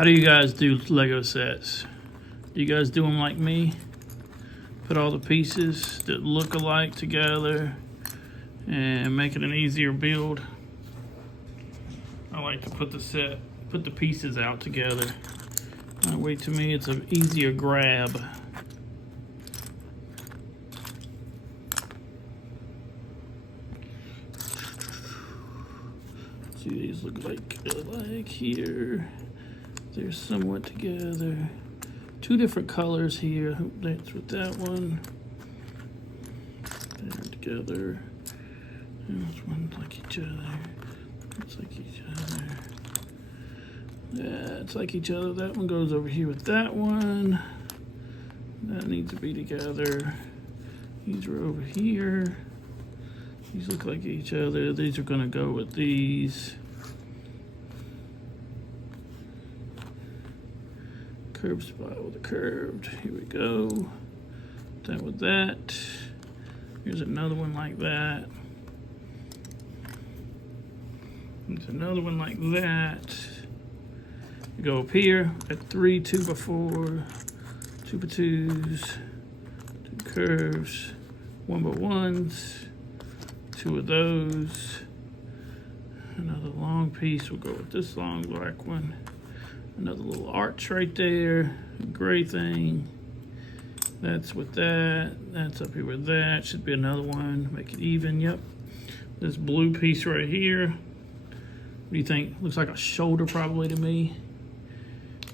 How do you guys do Lego sets? Do you guys do them like me? Put all the pieces that look alike together and make it an easier build. I like to put the pieces out together. That way, to me, it's an easier grab. See, these look like here. They're somewhat together. Two different colors here. That's with that one. They're together. This one's like each other. It's like each other. Yeah, it's like each other. That one goes over here with that one. That needs to be together. These are over here. These look like each other. These are gonna go with these. Curved spot with a curved. Here we go. That with that. Here's another one like that. There's another one like that. You go up here at 3, 2 by 4, 2 by 2s, 2 curves, 1 by 1s, 2 of those. Another long piece will go with this long black one. Another little arch right there, gray thing. That's with that. That's up here with that. Should be another one. Make it even. Yep. This blue piece right here. What do you think? Looks like a shoulder probably to me.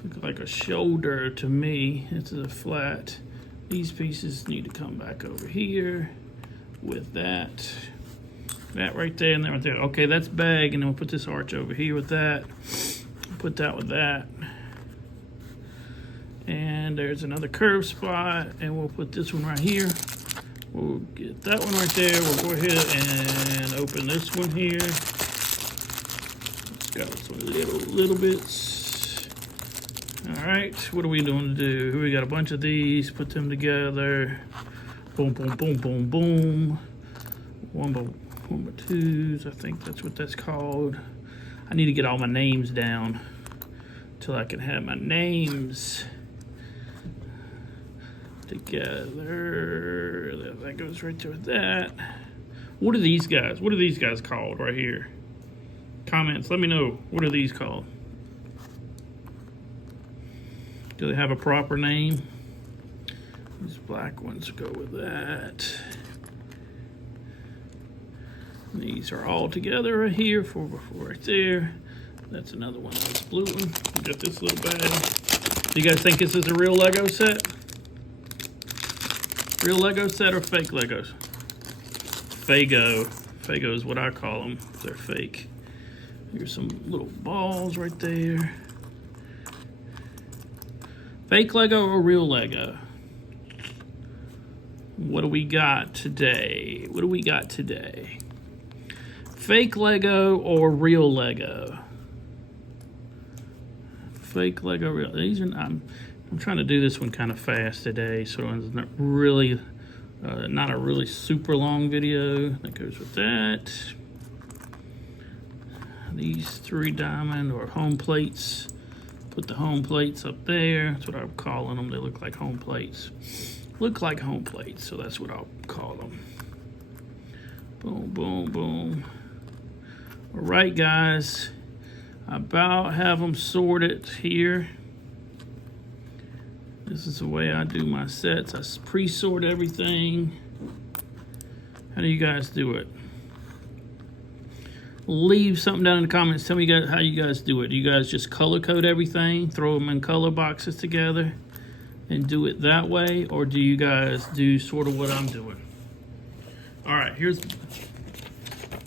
Looks like a shoulder to me. It's a flat. These pieces need to come back over here with that. That right there and that right there. Okay, that's bag, and then we'll put this arch over here with that. Put that with that. And there's another curve spot, and we'll put this one right here. We'll get that one right there. We'll go ahead and open this one here. It's got some little bits. All right, what are we doing to do? Here we got a bunch of these. Put them together. Boom, boom, boom, boom, boom. One by 2s. I think that's what that's called. I need to get all my names down till I can have my names together. That goes right to that. What are these guys? What are these guys called right here? Comments, let me know. What are these called? Do they have a proper name? These black ones go with that. These are all together right here, 4 by 4 right there. That's another one. This blue one. We got this little bag. Do you guys think this is a real Lego set? Real Lego set or fake Legos? Fago. Fago is what I call them. They're fake. Here's some little balls right there. Fake Lego or real Lego? What do we got today? What do we got today? Fake Lego or real Lego? Fake Lego, real. These are. I'm trying to do this one kind of fast today, so it's not really, not a really super long video. That goes with that. These 3 diamond or home plates. Put the home plates up there. That's what I'm calling them. They look like home plates. Look like home plates, so that's what I'll call them. Boom, boom, boom. All right, guys, I about have them sorted here. This is the way I do my sets. I pre-sort everything. How do you guys do it? Leave something down in the comments. Tell me how you guys do it. Do you guys just color code everything, throw them in color boxes together, and do it that way? Or do you guys do sort of what I'm doing? All right, here's...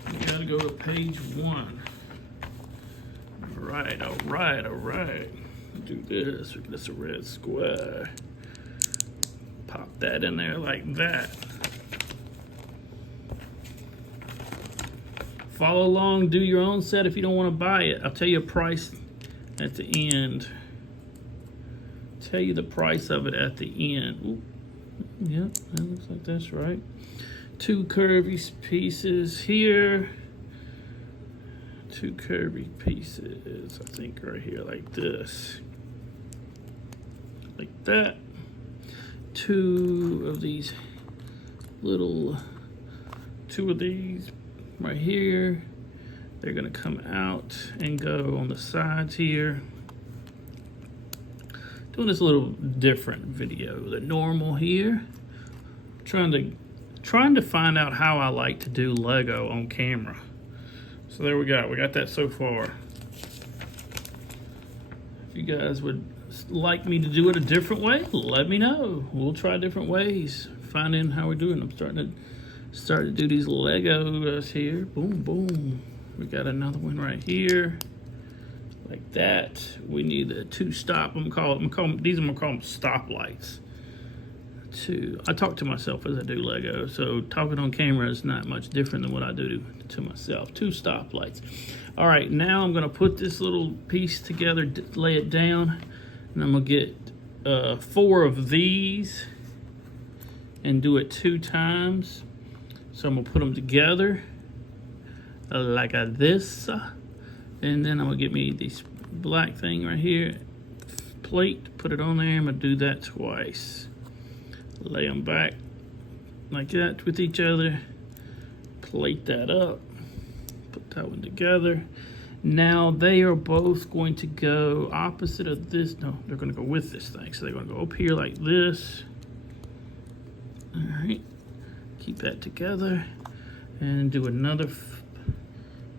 We gotta go to page 1. All right. Do this. Look at this, a red square. Pop that in there like that. Follow along, do your own set if you don't want to buy it. I'll tell you a price at the end. Tell you the price of it at the end. Ooh. Yep, that looks like that's right. 2 curvy pieces here. 2 curvy pieces, I think right here like this. that. Two of these right here. They're gonna come out and go on the sides here. Doing this a little different video than normal here. Trying to find out how I like to do Lego on camera. So there we got that so far. If you guys would like me to do it a different way, let me know. We'll try different ways, finding how we're doing. I'm starting to do these Legos here. Boom, boom. We got another one right here, like that. We need a two-stop. I'm gonna call them stoplights. I talk to myself as I do Lego, so talking on camera is not much different than what I do to myself. Two stoplights. All right, now I'm gonna put this little piece together, lay it down, and I'm gonna get 4 of these and do it 2 times. So I'm gonna put them together like this, and then I'm gonna get me this black thing right here, plate, put it on there. I'm gonna do that twice. Lay them back like that with each other, plate that up, put that one together. Now they are both going to go opposite of this. No, they're going to go with this thing. So they're going to go up here like this. All right, keep that together and do another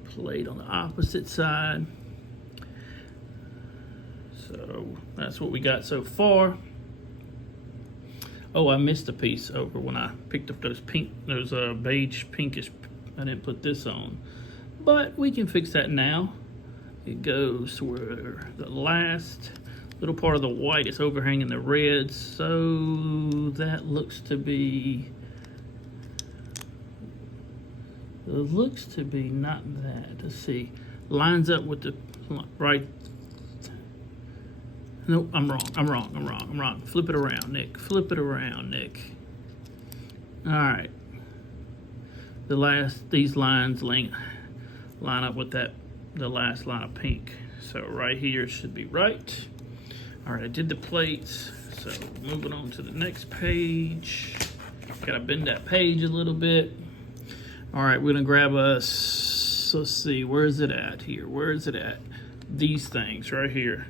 plate on the opposite side. So that's what we got so far. Oh, I missed a piece over when I picked up those beige pinkish. I didn't put this on, but we can fix that now. It goes where the last little part of the white is overhanging the red, so that looks to be not that. Let's see, lines up with the right. Nope, I'm wrong. Flip it around, Nick. Flip it around, Nick. All right. These lines line up with the last line of pink. So right here should be right. All right, I did the plates. So moving on to the next page. Gotta bend that page a little bit. All right, we're gonna grab us, let's see, where is it at here? Where is it at? These things right here.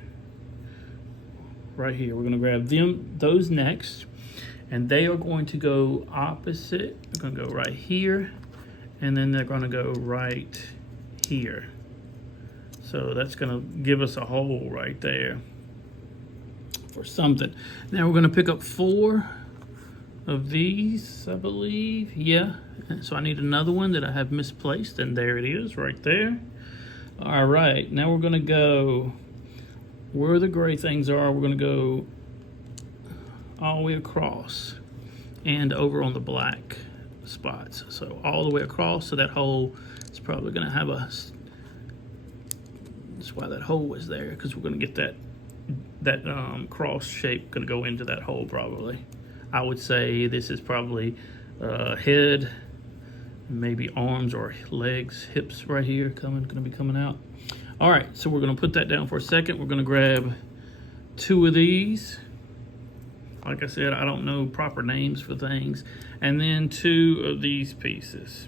Right here, we're gonna grab those next, and they are going to go opposite. They're gonna go right here, and then they're gonna go right here. So that's gonna give us a hole right there for something. Now we're gonna pick up 4 of these, I believe. Yeah, so I need another one that I have misplaced, and there it is right there. All right, now we're gonna go where the gray things are. We're gonna go all the way across and over on the black spots. So all the way across, so that hole is probably gonna have that's why that hole was there, because we're gonna get that cross shape gonna go into that hole probably. I would say this is probably head, maybe arms or legs, hips right here gonna be coming out. All right, so we're gonna put that down for a second. We're gonna grab 2 of these. Like I said, I don't know proper names for things. And then 2 of these pieces.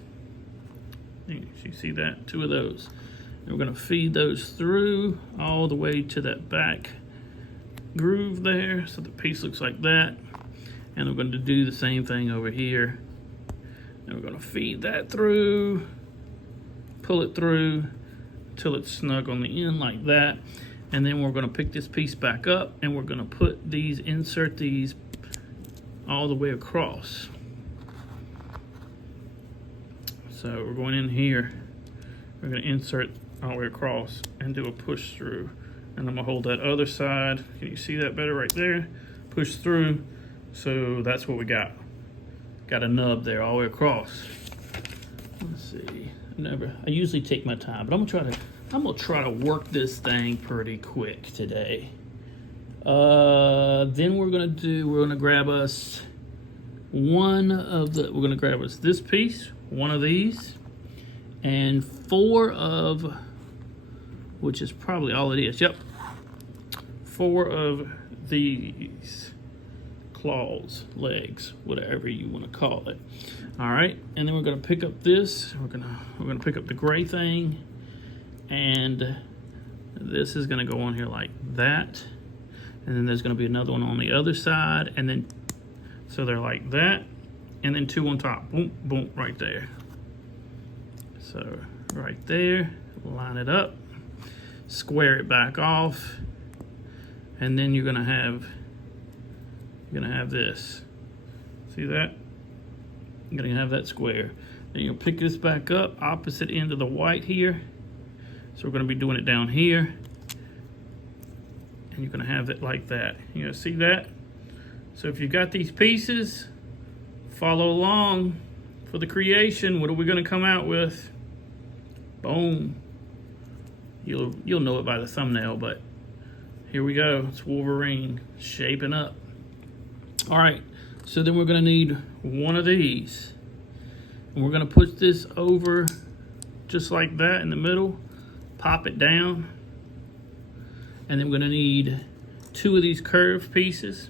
You see that? 2 of those. And we're gonna feed those through all the way to that back groove there. So the piece looks like that. And we're gonna do the same thing over here. And we're gonna feed that through, pull it through till it's snug on the end like that. And then we're gonna pick this piece back up, and we're gonna insert these all the way across. So we're going in here, we're gonna insert all the way across and do a push through. And I'm gonna hold that other side. Can you see that better right there? Push through. So that's what we got. Got a nub there all the way across. Let's see. I usually take my time, but I'm gonna try to work this thing pretty quick today. Then we're gonna grab us this piece, 1 of these, and 4 of, which is probably all it is. Yep, 4 of these claws, legs, whatever you want to call it. All right, and then we're going to pick up this. We're gonna pick up the gray thing, and this is going to go on here like that, and then there's going to be another one on the other side, and then so they're like that, and then two on top. Boom, boom, right there. So right there, line it up, square it back off, and then you're gonna have this. See that? You're gonna have that square. Then you'll pick this back up, opposite end of the white here. So we're gonna be doing it down here, and you're gonna have it like that. You gonna see that? So if you got these pieces, follow along for the creation. What are we gonna come out with? Boom. You'll know it by the thumbnail, but here we go. It's Wolverine shaping up. All right, so then we're gonna need one of these, and we're gonna put this over just like that in the middle, pop it down, and then we're gonna need two of these curved pieces,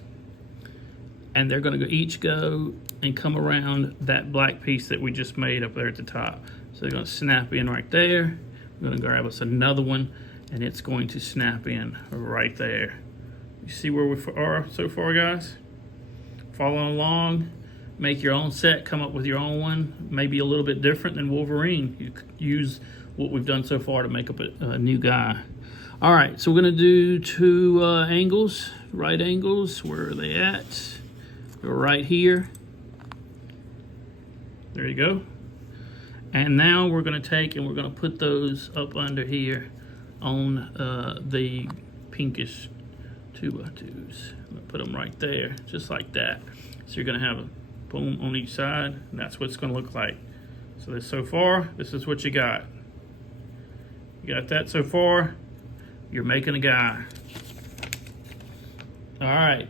and they're gonna each go and come around that black piece that we just made up there at the top. So they're gonna snap in right there. We're gonna grab us another one, and it's going to snap in right there. You see where we are so far, guys? Follow along, make your own set, come up with your own one, maybe a little bit different than Wolverine. You could use what we've done so far to make up a new guy. All right, so we're gonna do two angles, right angles. Where are they at? They're right here. There you go. And now we're gonna take and we're gonna put those up under here on the pinkish 2x2s. I'm gonna put them right there, just like that. So you're gonna have a boom on each side, and that's what it's gonna look like. So far, this is what you got. You got that so far? You're making a guy. All right,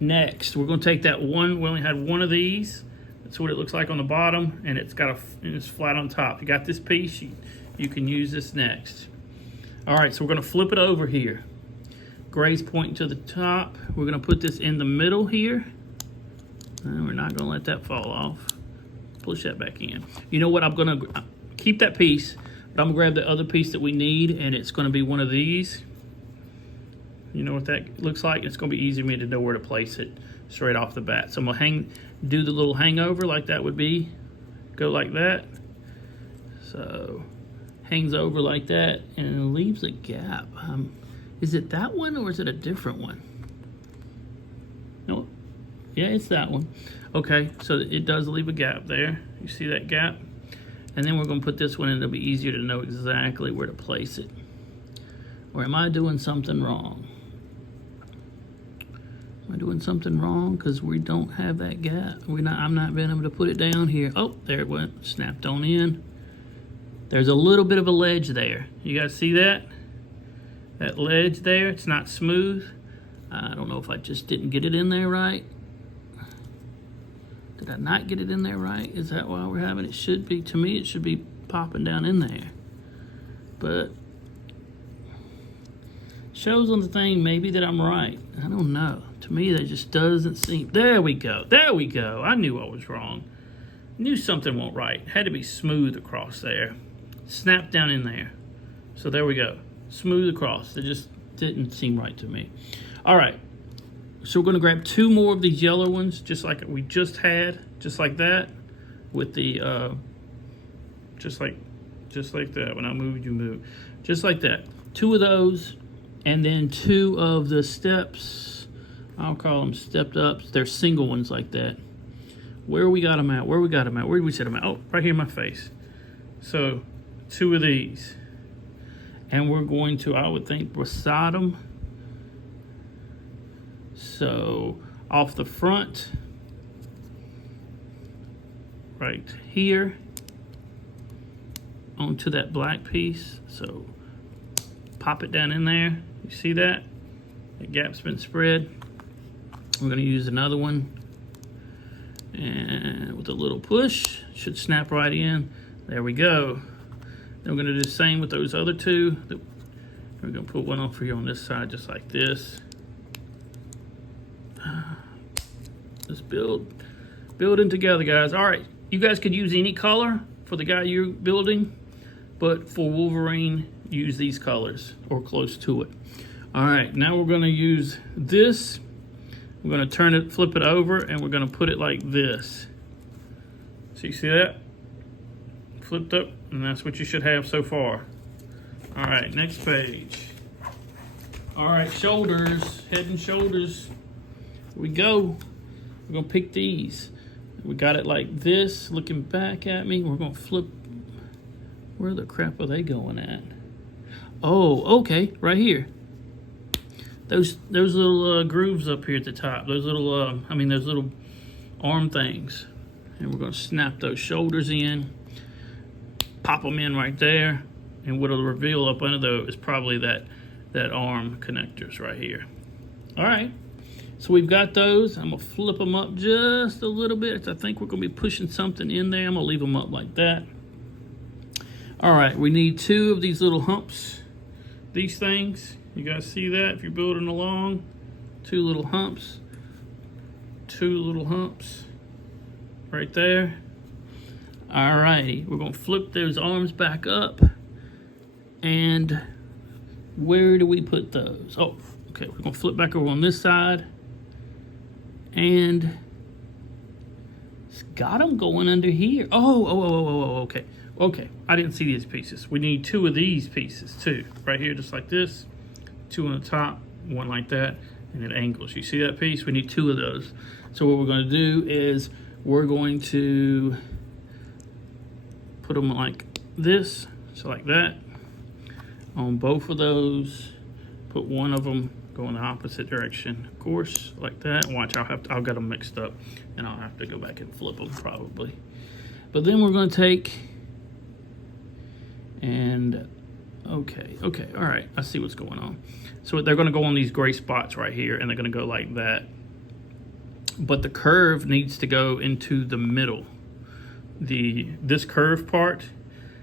next, we're gonna take that one, we only had one of these. That's what it looks like on the bottom, and it's flat on top. You got this piece, you can use this next. All right, so we're gonna flip it over here. Gray's pointing to the top. We're gonna put this in the middle here. And we're not gonna let that fall off. Push that back in. You know what, I'm gonna keep that piece, but I'm gonna grab the other piece that we need, and it's gonna be one of these. You know what that looks like? It's gonna be easy for me to know where to place it straight off the bat. So I'm gonna do the little hangover like that would be. Go like that. So hangs over like that and leaves a gap. Is it that one or is it a different one? No, yeah, it's that one. Okay, so it does leave a gap there. You see that gap? And then we're gonna put this one in. It'll be easier to know exactly where to place it. Or am I doing something wrong? Am I doing something wrong? Because we don't have that gap. I'm not being able to put it down here. Oh, there it went, snapped on in. There's a little bit of a ledge there. You guys see that? That ledge there, it's not smooth. I don't know if I just didn't get it in there right. Did I not get it in there right? Is that why we're having it? Should be, to me, it should be popping down in there. But shows on the thing maybe that I'm right. I don't know. To me, that just doesn't seem. There we go. There we go. I knew I was wrong. Knew something wasn't right. Had to be smooth across there. Snap down in there. So there we go. Smooth across. It just didn't seem right to me. All right. So we're going to grab two more of these yellow ones, just like we just had, just like that, with the just like that. When I move, you move, just like that. Two of those, and then two of the steps. I'll call them stepped ups. They're single ones like that. Where we got them at? Where we got them at? Where did we set them at? Oh, right here in my face. So two of these, and we're going to, I would think, beside them. So off the front, right here, onto that black piece. So pop it down in there. You see that? The gap's been spread. We're going to use another one, and with a little push, should snap right in. There we go. Then we're going to do the same with those other two. We're going to put one over here on this side, just like this. Let's building together, guys. All right, you guys could use any color for the guy you're building, but for Wolverine, use these colors or close to it. All right, now we're gonna use this. We're gonna turn it, flip it over, and we're gonna put it like this. So you see that? Flipped up, and that's what you should have so far. All right, next page. All right, shoulders, head and shoulders. Here we go. We're gonna pick these. We got it like this, looking back at me. We're gonna flip. Where the crap are they going at? Oh, okay, right here. Those little grooves up here at the top. Those little, those little arm things. And we're gonna snap those shoulders in, pop them in right there, and what'll reveal up under those is probably that arm connectors right here. All right. So we've got those. I'm gonna flip them up just a little bit. I think we're gonna be pushing something in there. I'm gonna leave them up like that. All right, we need 2 of these little humps. These things, you guys see that if you're building along? 2 little humps. 2 little humps right there. All righty, we're gonna flip those arms back up. And where do we put those? Oh, okay, we're gonna flip back over on this side. And it's got them going under here. Oh, okay. Okay, I didn't see these pieces. We need 2 of these pieces too. Right here, just like this. 2 on the top, 1 like that, and it angles. You see that piece? We need 2 of those. So what we're gonna do is we're going to put them like this, so like that. On both of those, put 1 of them go in the opposite direction, of course, like that. Watch, I'll get them mixed up, and I'll have to go back and flip them probably. But then we're going to take and okay, all right. I see what's going on. So they're going to go on these gray spots right here, and they're going to go like that. But the curve needs to go into the middle. This curve part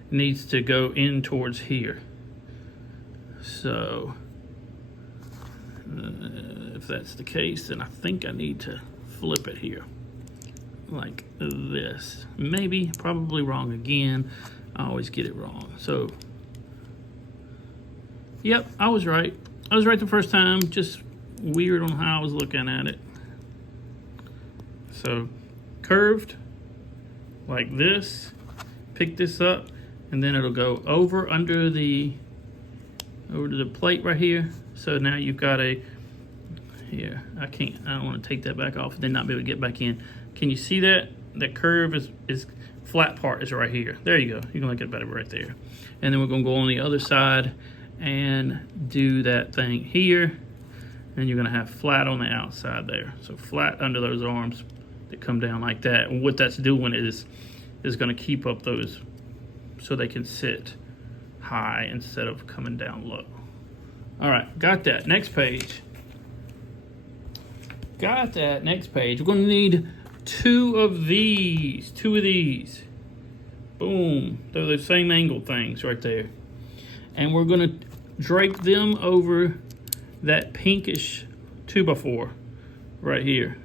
needs to go in towards here. So if that's the case, then I think I need to flip it here like this. Maybe, probably wrong again. I always get it wrong. So yep, I was right. I was right the first time, just weird on how I was looking at it. So curved like this, pick this up, and then it'll go over under the plate right here. So now you've got here, I don't want to take that back off and then not be able to get back in. Can you see that? That curve is flat part is right here. There you go. You can look at it better right there. And then we're going to go on the other side and do that thing here. And you're going to have flat on the outside there. So flat under those arms that come down like that. And what that's doing is going to keep up those so they can sit high instead of coming down low. All right, got that. Next page. Got that. Next page. We're going to need 2 of these. 2 of these. Boom. They're the same angle things right there. And we're going to drape them over that pinkish 2x4 right here.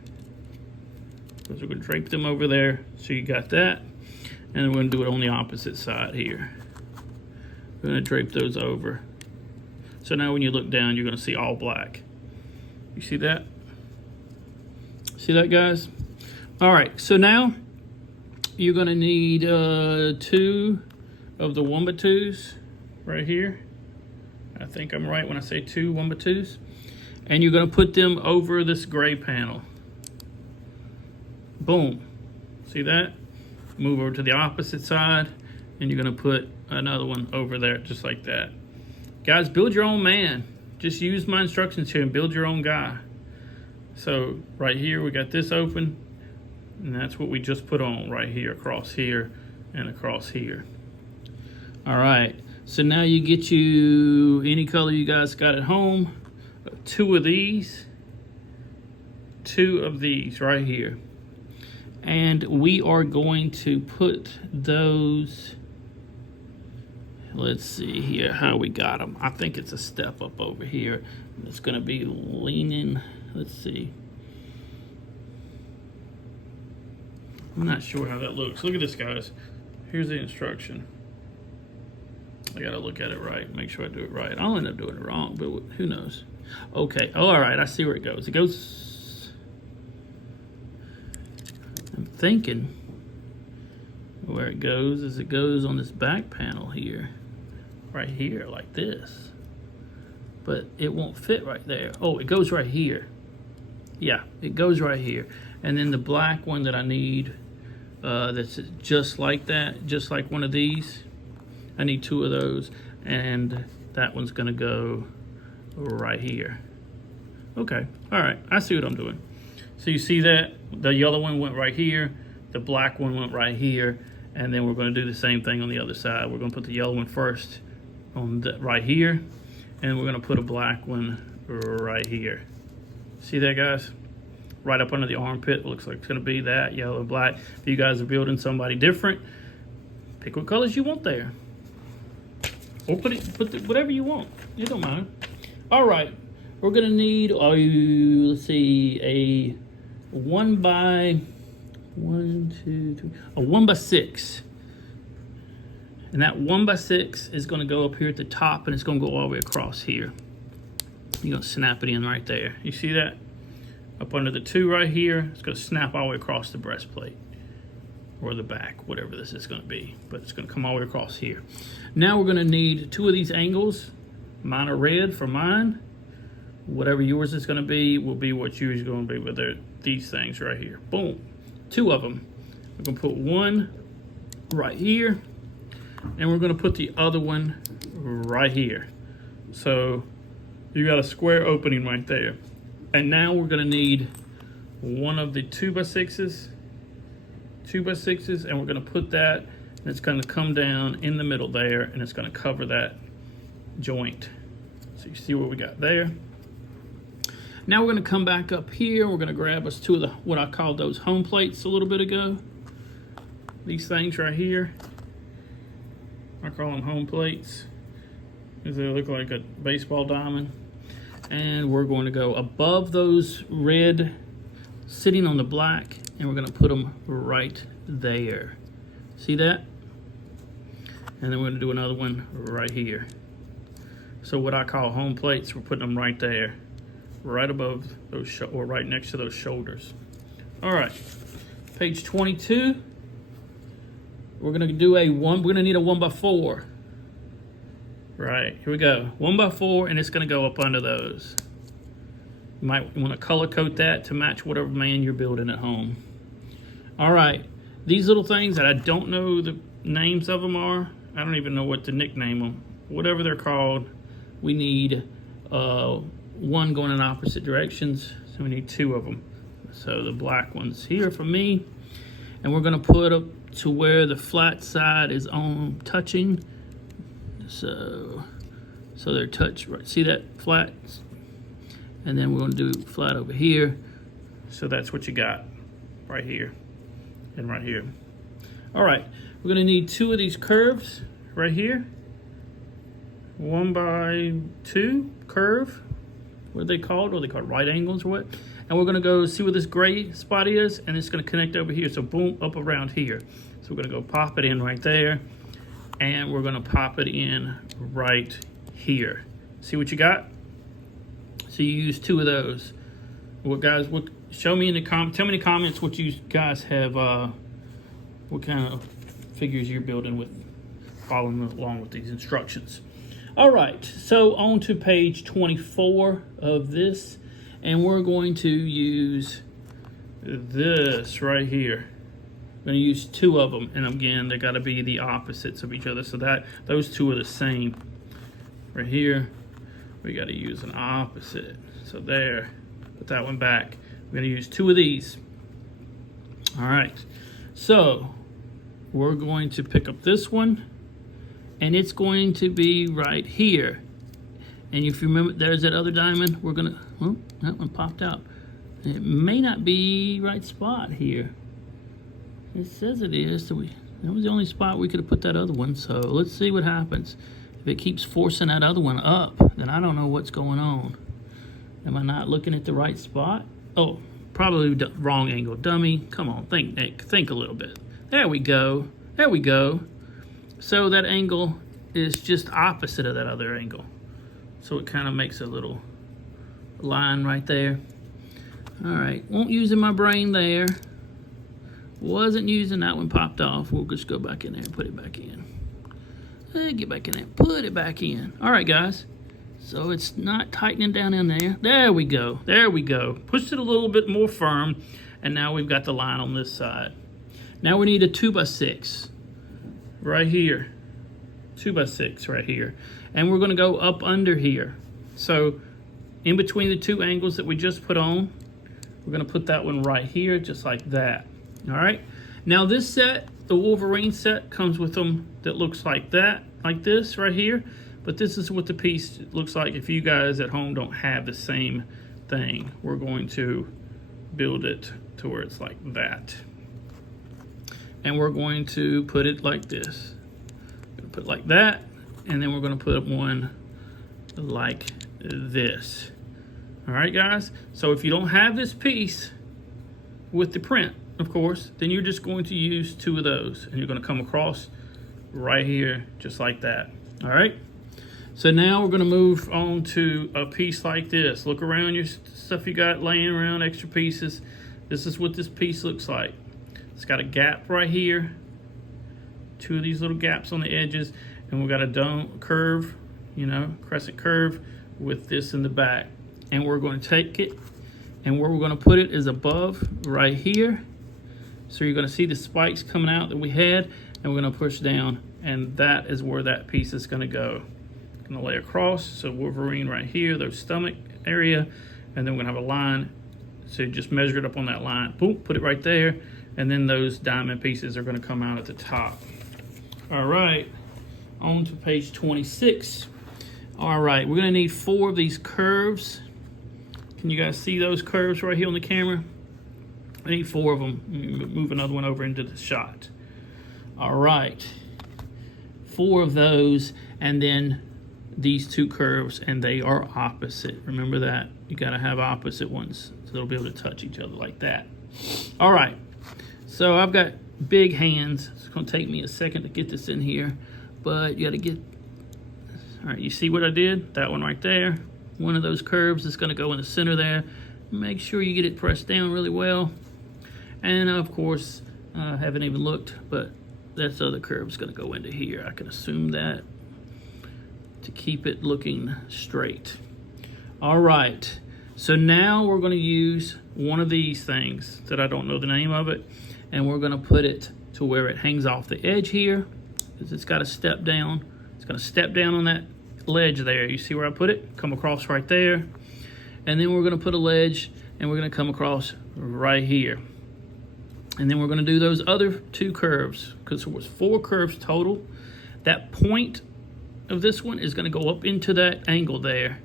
So we're going to drape them over there. So you got that. And we're going to do it on the opposite side here. We're going to drape those over. So now when you look down, you're going to see all black. You see that? See that, guys? All right, so now you're going to need 2 of the 1x2s right here. I think I'm right when I say 2 1x2s. And you're going to put them over this gray panel. Boom. See that? Move over to the opposite side, and you're going to put another one over there just like that. Guys, build your own man. Just use my instructions here and build your own guy. So right here, we got this open, and that's what we just put on right here, across here, and across here. All right, so now you get you any color you guys got at home. 2 of these, 2 of these right here. And we are going to put those, let's see here how we got them. I think it's a step up over here. It's going to be leaning, let's see. I'm not sure how that looks. Look at this, guys. Here's the instruction. I gotta look at it right, make sure I do it right. I'll end up doing it wrong, but who knows? Okay, oh, all right, I see where it goes. It goes, I'm thinking where it goes is it goes on this back panel here, right here, like this. But it won't fit right there. Oh, it goes right here. Yeah, it goes right here. And then the black one that I need, that's just like that, just like one of these, I need 2 of those, and that one's gonna go right here. Okay, all right, I see what I'm doing. So you see that? The yellow one went right here, the black one went right here, and then we're gonna do the same thing on the other side. We're gonna put the yellow one first on the, right here, and we're gonna put a black one right here. See that, guys? Right up under the armpit, looks like it's gonna be that, yellow and black. If you guys are building somebody different, pick what colors you want there. Or put whatever you want. It don't matter. All right, we're gonna need, let's see, a 1 by 6. And that 1 by 6 is gonna go up here at the top, and it's gonna go all the way across here. You're gonna snap it in right there. You see that? Up under the 2 right here, it's gonna snap all the way across the breastplate. Or the back, whatever this is going to be, but it's going to come all the way across here. Now we're going to need 2 of these angles. Mine are red for mine. Whatever yours is going to be will be what yours is going to be, but they're these things right here. Boom, 2 of them. We're going to put one right here, and we're going to put the other one right here. So you got a square opening right there. And now we're going to need one of the 2 by 6s. 2 by 6s, and we're going to put that, and it's going to come down in the middle there, and it's going to cover that joint. So you see what we got there. Now we're going to come back up here. We're going to grab us 2 of the, what I called those home plates a little bit ago. These things right here, I call them home plates, because they look like a baseball diamond. And we're going to go above those red, sitting on the black, and we're going to put them right there. See that? And then we're going to do another one right here. So what I call home plates, we're putting them right there, right above those, or right next to those shoulders. All right, page 22. We're going to do we're going to need a 1 by 4. Right, here we go. 1 by 4, and it's going to go up under those. You might want to color code that to match whatever man you're building at home. All right, these little things that I don't know the names of them are, I don't even know what to nickname them. Whatever they're called, we need 1 going in opposite directions, so we need 2 of them. So the black one's here for me, and we're going to put up to where the flat side is on touching. So they're touched, right? See that flat? And then we're going to do flat over here. So that's what you got right here and right here. All right, we're going to need 2 of these curves right here. 1 by 2 curve. What are they called? Are they called right angles or what? And we're going to go see where this gray spot is, and it's going to connect over here. So boom, up around here. So we're going to go pop it in right there, and we're going to pop it in right here. See what you got? So you use 2 of those. What guys? What? Show me in the tell me in the comments what you guys have. What kind of figures you're building with, following along with these instructions. All right. So on to page 24 of this, and we're going to use this right here. I'm going to use 2 of them, and again, they got to be the opposites of each other, so that those 2 are the same. Right here, we got to use an opposite. So there, put that one back. We're going to use 2 of these. All right, so we're going to pick up this one, and it's going to be right here. And if you remember, there's that other diamond. We're going to, well, that one popped out. It may not be right spot here. It says it is, so that was the only spot we could have put that other one. So let's see what happens. If it keeps forcing that other one up, then I don't know what's going on. Am I not looking at the right spot? Oh, probably wrong angle. Dummy, come on, think, Nick, think a little bit. There we go, there we go. So that angle is just opposite of that other angle. So it kind of makes a little line right there. All right, won't using my brain there. Wasn't using that one, popped off. We'll just go back in there and put it back in. Get back in there, put it back in. All right, guys. So it's not tightening down in there. There we go, there we go. Pushed it a little bit more firm, and now we've got the line on this side. Now we need a 2x6 right here. 2x6 right here. And we're gonna go up under here. So in between the two angles that we just put on, we're gonna put that one right here, just like that. All right. Now this set, the Wolverine set, comes with them that looks like that, like this right here. But this is what the piece looks like if you guys at home don't have the same thing. We're going to build it to where it's like that. And we're going to put it like this. We're gonna put it like that, and then we're gonna put one like this. All right, guys? So if you don't have this piece with the print, of course, then you're just going to use two of those, and you're gonna come across right here, just like that. All right? So now we're gonna move on to a piece like this. Look around your stuff you got laying around, extra pieces. This is what this piece looks like. It's got a gap right here, two of these little gaps on the edges, and we've got a dome curve, you know, crescent curve with this in the back. And we're going to take it, and where we're going to put it is above right here. So you're going to see the spikes coming out that we had, and we're going to push down, and that is where that piece is going to go. Going to lay across, so Wolverine right here, their stomach area, and then we're going to have a line. So just measure it up on that line, boom, put it right there, and then those diamond pieces are going to come out at the top. All right, on to page 26. All right, we're going to need 4 of these curves. Can you guys see those curves right here on the camera? I need 4 of them. Move another one over into the shot. All right, 4 of those, and then these 2 curves, and they are opposite. Remember that. You got to have opposite ones so they'll be able to touch each other like that. All right, so I've got big hands. It's going to take me a second to get this in here, but you got to get, all right, you see what I did? That one right there. One of those curves is going to go in the center there. Make sure you get it pressed down really well. And of course, I haven't even looked, but this other curve is going to go into here. I can assume that to keep it looking straight. All right, so now we're going to use one of these things that I don't know the name of it, and we're going to put it to where it hangs off the edge here, because it's got to step down. It's going to step down on that ledge there. You see where I put it? Come across right there. And then we're going to put a ledge, and we're going to come across right here. And then we're going to do those other 2 curves, because there was 4 curves total. That point of this one is going to go up into that angle there.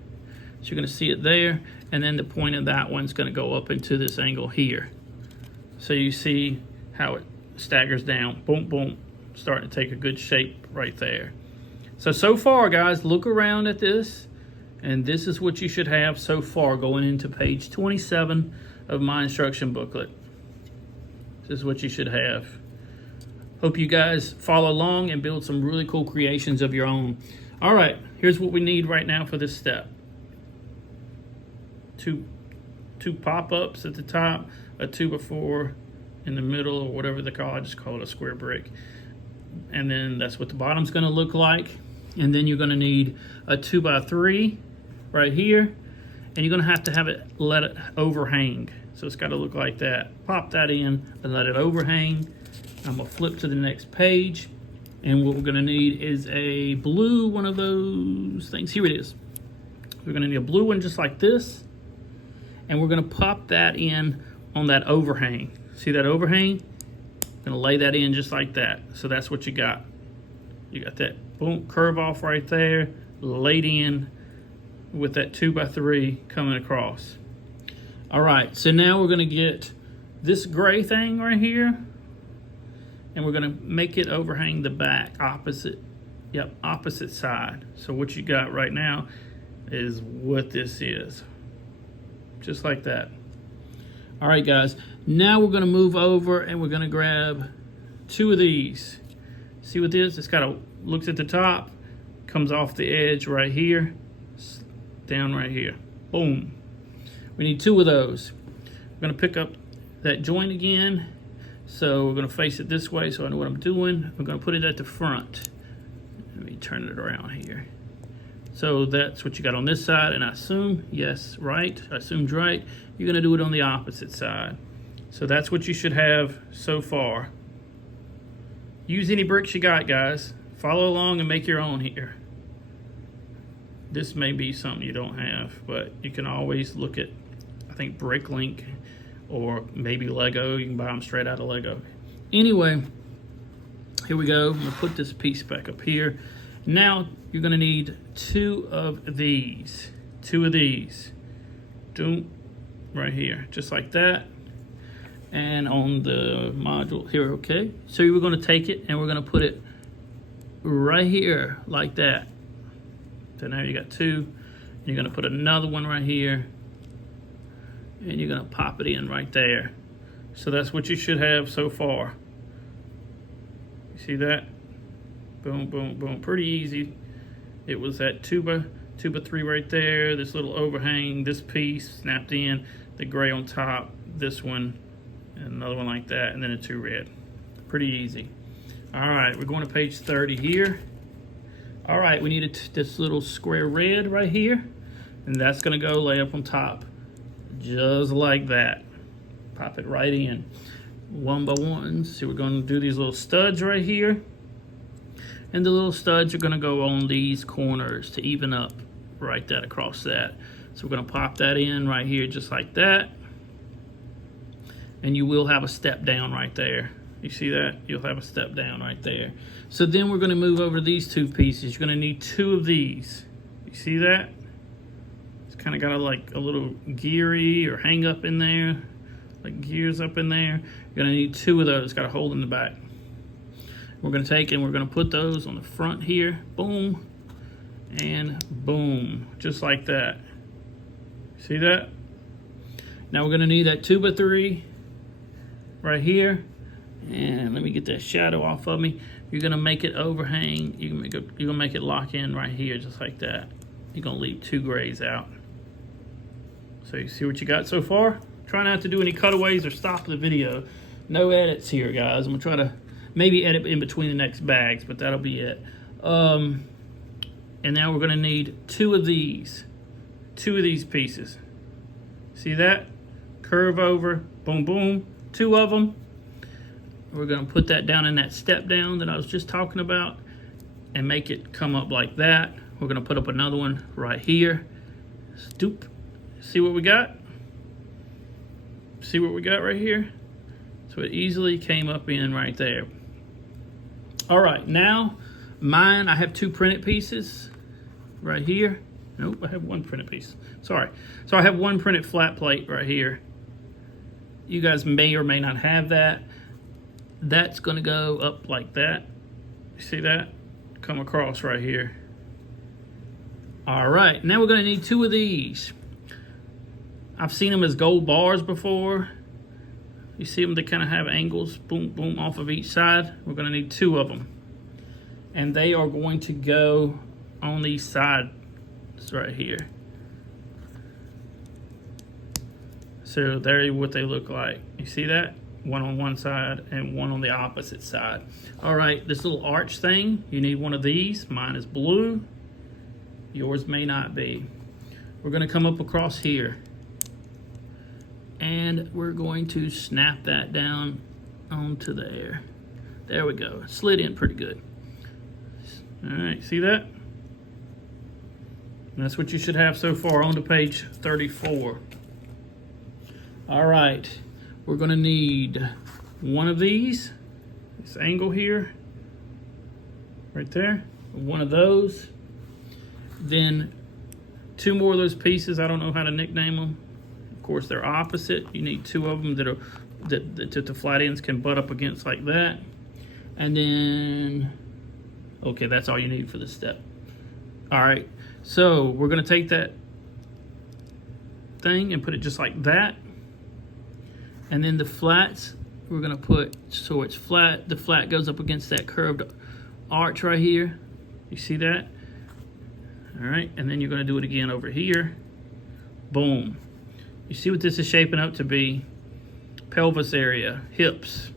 So you're going to see it there, and then the point of that one's going to go up into this angle here. So you see how it staggers down. Boom, boom. Starting to take a good shape right there. So far, guys, look around at this, and this is what you should have so far going into page 27 of my instruction booklet. This is what you should have. Hope you guys follow along and build some really cool creations of your own. All right, here's what we need right now for this step. Two pop-ups at the top, a 2x4 in the middle, or whatever they call it. I just call it a square brick. And then that's what the bottom's gonna look like. And then you're gonna need a 2x3 right here. And you're gonna have to have it, let it overhang. So it's gotta look like that. Pop that in and let it overhang. I'm gonna flip to the next page. And what we're gonna need is a blue one of those things. Here it is. We're gonna need a blue one just like this. And we're gonna pop that in on that overhang. See that overhang? Gonna lay that in just like that. So that's what you got. You got that boom, curve off right there, laid in with that 2x3 coming across. All right, so now we're gonna get this gray thing right here, and we're gonna make it overhang the back opposite, opposite side. So what you got right now is what this is, just like that. All right, guys, now we're gonna move over and we're gonna grab 2 of these. See what this? It's got a, looks at the top, comes off the edge right here, down right here. Boom. We need 2 of those. We're gonna pick up that joint again. So we're gonna face it this way so I know what I'm doing. We're gonna put it at the front. Let me turn it around here. So that's what you got on this side, and I assume, yes, right, I assumed right. You're gonna do it on the opposite side. So that's what you should have so far. Use any bricks you got, guys. Follow along and make your own here. This may be something you don't have, but you can always look at, I think, Bricklink or maybe Lego. You can buy them straight out of Lego. Anyway, here we go. I'm gonna put this piece back up here. Now you're gonna need 2 of these. 2 of these. Right here, just like that. And on the module here, okay? So we're gonna take it and we're gonna put it right here, like that. So now you got 2. You're gonna put another one right here, and you're gonna pop it in right there. So that's what you should have so far. You see that? Boom, boom, boom, pretty easy. It was that tuba 3 right there, this little overhang, this piece snapped in, the gray on top, this one, and another one like that, and then a 2 red. Pretty easy. All right, we're going to page 30 here. All right, we needed this little square red right here, and that's gonna go lay up on top, just like that. Pop it right in, 1 by 1. So we're gonna do these little studs right here, and the little studs are gonna go on these corners to even up right that across that. So we're gonna pop that in right here, just like that. And you will have a step down right there. You see that? You'll have a step down right there. So then we're gonna move over to these 2 pieces. You're gonna need 2 of these. You see that? It's kind of got like a little geary or hang up in there, like gears up in there. You're gonna need 2 of those, got a hole in the back. We're gonna take and we're gonna put those on the front here, boom, and boom, just like that. See that? Now we're gonna need that 2 by 3 right here. And let me get that shadow off of me. You're gonna make it overhang. You're gonna make it lock in right here, just like that. You're gonna leave 2 grays out. So you see what you got so far? Try not to do any cutaways or stop the video. No edits here, guys. I'm gonna try to maybe edit in between the next bags, but that'll be it. And now we're gonna need 2 of these. 2 of these pieces. See that? Curve over, boom, boom, 2 of them. We're gonna put that down in that step down that I was just talking about and make it come up like that. We're gonna put up another one right here. Stoop. See what we got? See what we got right here? So it easily came up in right there. All right, now mine, I have 2 printed pieces right here. Nope, I have 1 printed piece. Sorry. So I have 1 printed flat plate right here. You guys may or may not have that. That's gonna go up like that. You see that? Come across right here. All right, now we're gonna need 2 of these. I've seen them as gold bars before. You see them, they kind of have angles, boom, boom, off of each side. We're gonna need 2 of them. And they are going to go on these sides right here. So there what they look like. You see that? 1 on one side and 1 on the opposite side. All right, this little arch thing, you need 1 of these. Mine is blue. Yours may not be. We're gonna come up across here. And we're going to snap that down onto there. There we go. Slid in pretty good. All right, see that? And that's what you should have so far. On to page 34. All right, we're gonna need 1 of these. This angle here, right there. 1 of those. Then 2 more of those pieces. I don't know how to nickname them. Of course, they're opposite. You need 2 of them that the flat ends can butt up against like that. And then, okay, that's all you need for this step. All right, so we're gonna take that thing and put it just like that. And then the flats, we're gonna put so it's flat. The flat goes up against that curved arch right here. You see that? All right, and then you're gonna do it again over here. Boom. You see what this is shaping up to be? Pelvis area, hips,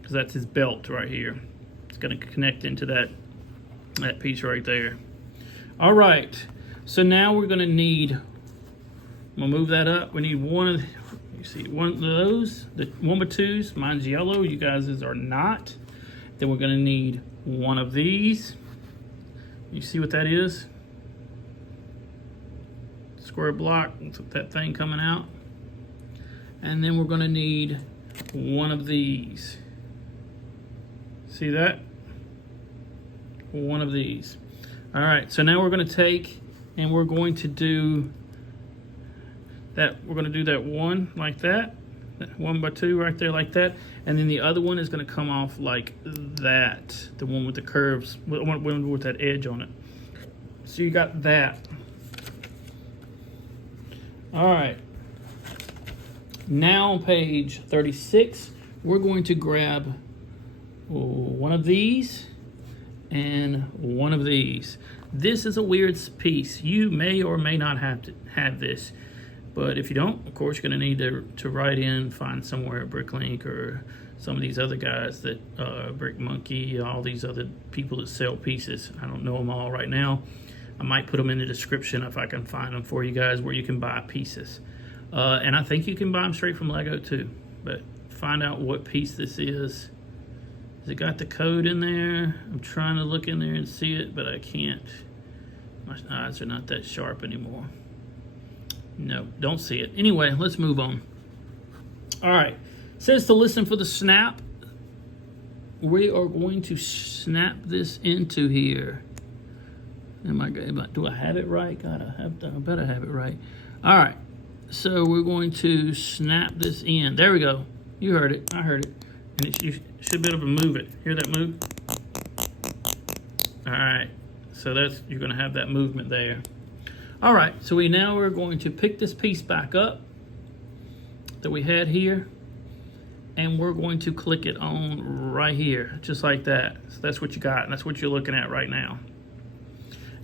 because that's his belt right here. It's gonna connect into that piece right there. All right, so now we're gonna need, I'm gonna move that up. We need one of, you see, one of those, the 1x2s. Mine's yellow, you guys' are not. Then we're gonna need one of these. You see what that is? Square block, that thing coming out. And then we're gonna need one of these. See that? One of these. All right, so now we're gonna take and we're going to do that. We're gonna do that one like that 1x2 right there like that. And then the other one is gonna come off like that. The one with the curves, one with that edge on it. So you got that. All right. Now on page 36, we're going to grab one of these and one of these. This is a weird piece. You may or may not have to have this, but if you don't, of course, you're going to need to write in, find somewhere at Bricklink or some of these other guys that Brick Monkey, all these other people that sell pieces. I don't know them all right now. I might put them in the description if I can find them for you guys where you can buy pieces. And I think you can buy them straight from Lego too, but find out what piece this is. Has it got the code in there? I'm trying to look in there and see it, but I can't. My eyes are not that sharp anymore. No, don't see it. Anyway, let's move on. All right, it says to listen for the snap. We are going to snap this into here. Do I have it right? God, I better have it right. All right, so we're going to snap this in. There we go. You heard it. I heard it. And you should be able to move it. Hear that move? All right, so you're going to have that movement there. All right, so we're going to pick this piece back up that we had here, and we're going to click it on right here, just like that. So that's what you got, and that's what you're looking at right now.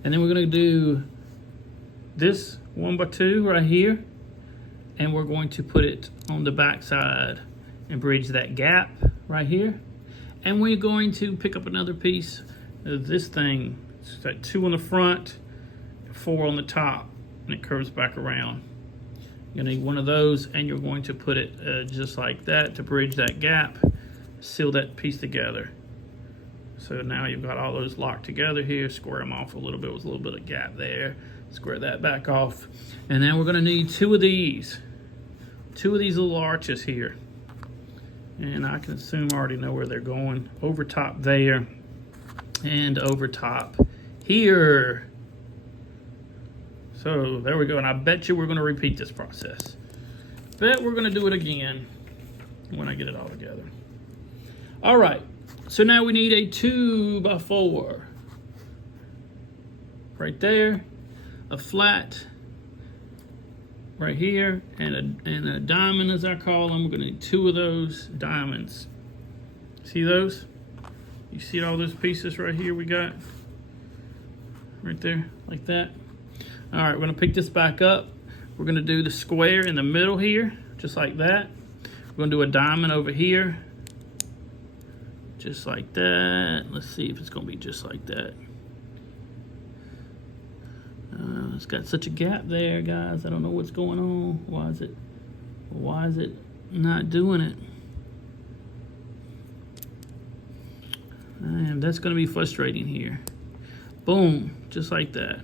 And then we're going to do this 1x2 right here, and we're going to put it on the back side and bridge that gap right here. And we're going to pick up another piece of this thing. It's got 2 on the front, 4 on the top, and it curves back around. You're gonna need one of those, and you're going to put it just like that to bridge that gap, seal that piece together. So now you've got all those locked together here. Square them off a little bit with a little bit of gap there. Square that back off. And then we're gonna need 2 of these. 2 of these little arches here. And I can assume I already know where they're going. Over top there and over top here. So there we go. And I bet you we're gonna repeat this process. Bet we're gonna do it again when I get it all together. All right. So now we need a 2x4 right there, a flat right here, and a diamond, as I call them. We're gonna need 2 of those diamonds. See those? You see all those pieces right here we got? Right there, like that. All right, we're gonna pick this back up. We're gonna do the square in the middle here, just like that. We're gonna do a diamond over here, just like that. Let's see if it's gonna be just like that. It's got such a gap there, guys. I don't know what's going on. Why is it not doing it? And that's gonna be frustrating here. Boom, just like that.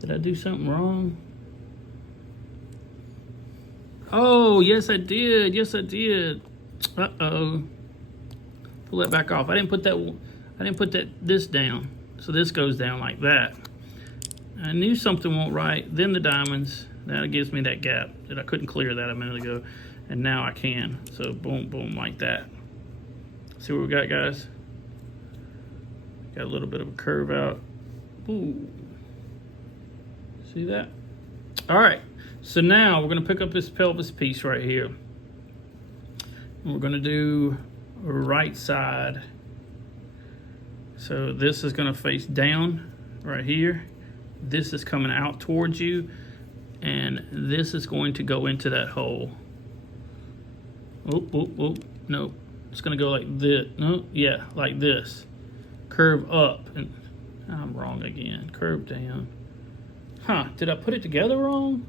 Did I do something wrong? Oh, yes I did. Yes I did. Uh-oh. Pull that back off. I didn't put this down. So this goes down like that. I knew something won't right. Then the diamonds. That gives me that gap that I couldn't clear that a minute ago. And now I can. So boom, boom, like that. See what we got, guys? Got a little bit of a curve out. Ooh. See that? All right, so now we're gonna pick up this pelvis piece right here. And we're gonna do right side. So this is gonna face down right here. This is coming out towards you, and this is going to go into that hole. Oh, no. It's gonna go like this. No, yeah, like this. Curve up, and I'm wrong again. Curve down. Huh, did I put it together wrong?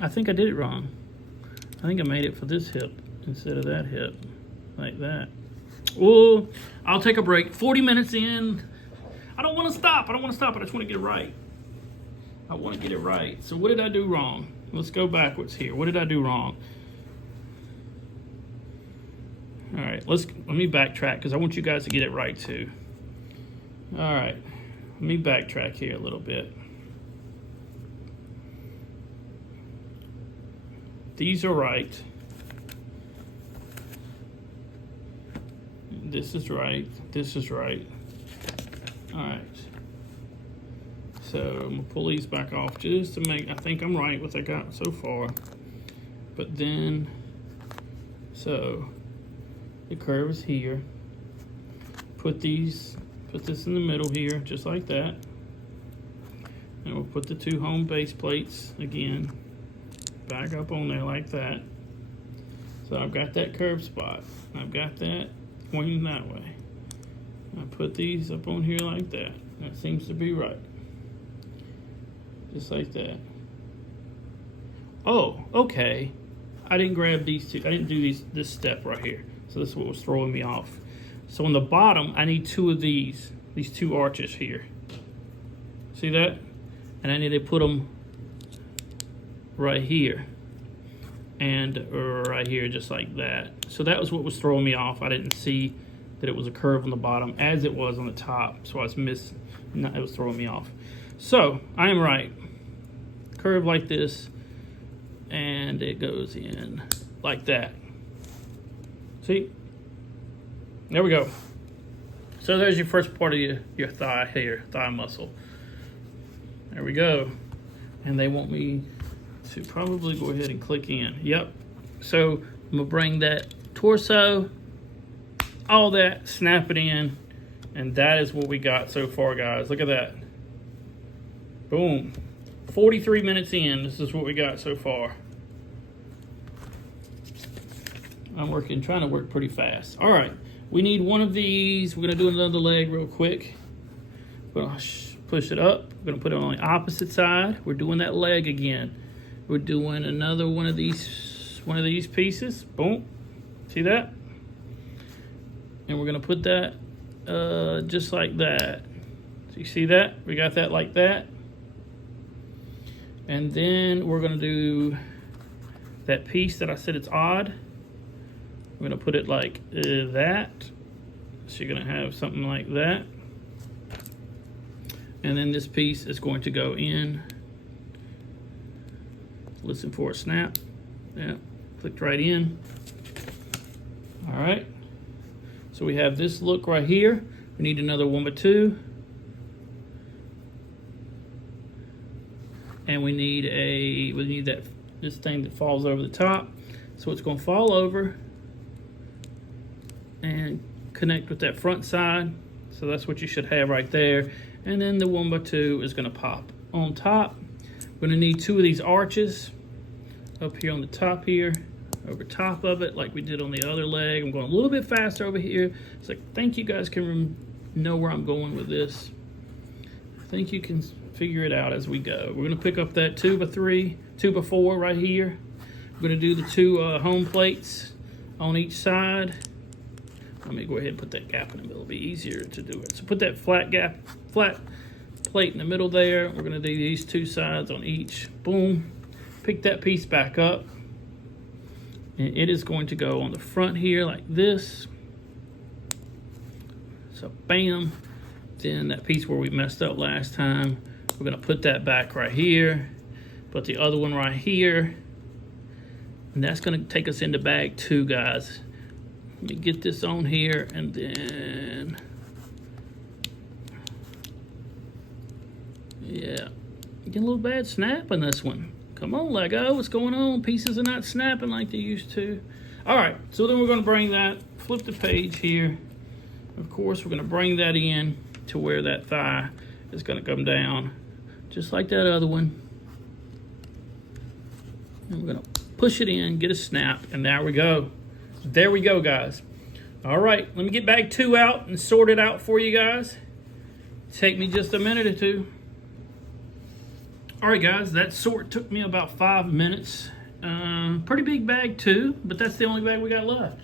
I think I did it wrong. I think I made it for this hip instead of that hip, like that. Oh, I'll take a break. 40 minutes in. I don't want to stop. I just want to get it right. I want to get it right. So what did I do wrong? Let's go backwards here. What did I do wrong? All right, let me backtrack because I want you guys to get it right too. All right, let me backtrack here a little bit. These are right. This is right. This is right. All right. So I'm gonna pull these back off just to make, I think I'm right with what I got so far. But then, so the curve is here. Put this in the middle here, just like that. And we'll put the 2 home base plates again, back up on there like that. So I've got that curve spot. I've got that pointing that way. I put these up on here like that. That seems to be right. Just like that. Oh, okay. I didn't grab these two. I didn't do this step right here. So this is what was throwing me off. So on the bottom, I need 2 of these 2 arches here. See that? And I need to put them right here. And right here, just like that. So that was what was throwing me off. I didn't see that it was a curve on the bottom as it was on the top. So I was missing, it was throwing me off. So I am right. Curve like this, and it goes in like that. See? There we go. So there's your first part of your thigh here, thigh muscle. There we go. And they want me to probably go ahead and click in. Yep. So I'm gonna bring that torso, all that, snap it in, and that is what we got so far, guys. Look at that. Boom. 43 minutes in, this is what we got so far. I'm trying to work pretty fast. All right, we need one of these. We're gonna do another leg real quick. We're gonna push it up. We're gonna put it on the opposite side. We're doing that leg again. We're doing another one of these pieces. Boom. See that? And we're gonna put that just like that. So you see that? We got that like that. And then we're gonna do that piece that I said it's odd. We're gonna put it like that. So you're gonna have something like that. And then this piece is going to go in. Listen for a snap. Yeah, clicked right in. All right. So we have this look right here. We need another 1x2. And we need this thing that falls over the top. So it's gonna fall over and connect with that front side. So that's what you should have right there. And then the 1x2 is gonna pop on top. We're gonna need 2 of these arches up here on the top here, over top of it, like we did on the other leg. I'm going a little bit faster over here, so I think you guys can know where I'm going with this. I think you can figure it out as we go. We're gonna pick up that 2x3, 2x4 right here. We're gonna do the 2 home plates on each side. Let me go ahead and put that gap in the middle. It'll be easier to do it. So put that flat plate in the middle there. We're gonna do these 2 sides on each. Boom. Pick that piece back up. And it is going to go on the front here like this. So bam. Then that piece where we messed up last time, we're gonna put that back right here. Put the other one right here. And that's gonna take us into bag 2, guys. Let me get this on here, and then Yeah, getting a little bad snap in this one. Come on, Lego, what's going on? Pieces are not snapping like they used to. All right, so then we're gonna bring that, flip the page here. Of course, we're gonna bring that in to where that thigh is gonna come down, just like that other one. And we're gonna push it in, get a snap, and there we go. There we go, guys. All right, let me get bag 2 out and sort it out for you guys. Take me just a minute or two. All right, guys, that sort took me about 5 minutes. Pretty big bag too, but that's the only bag we got left.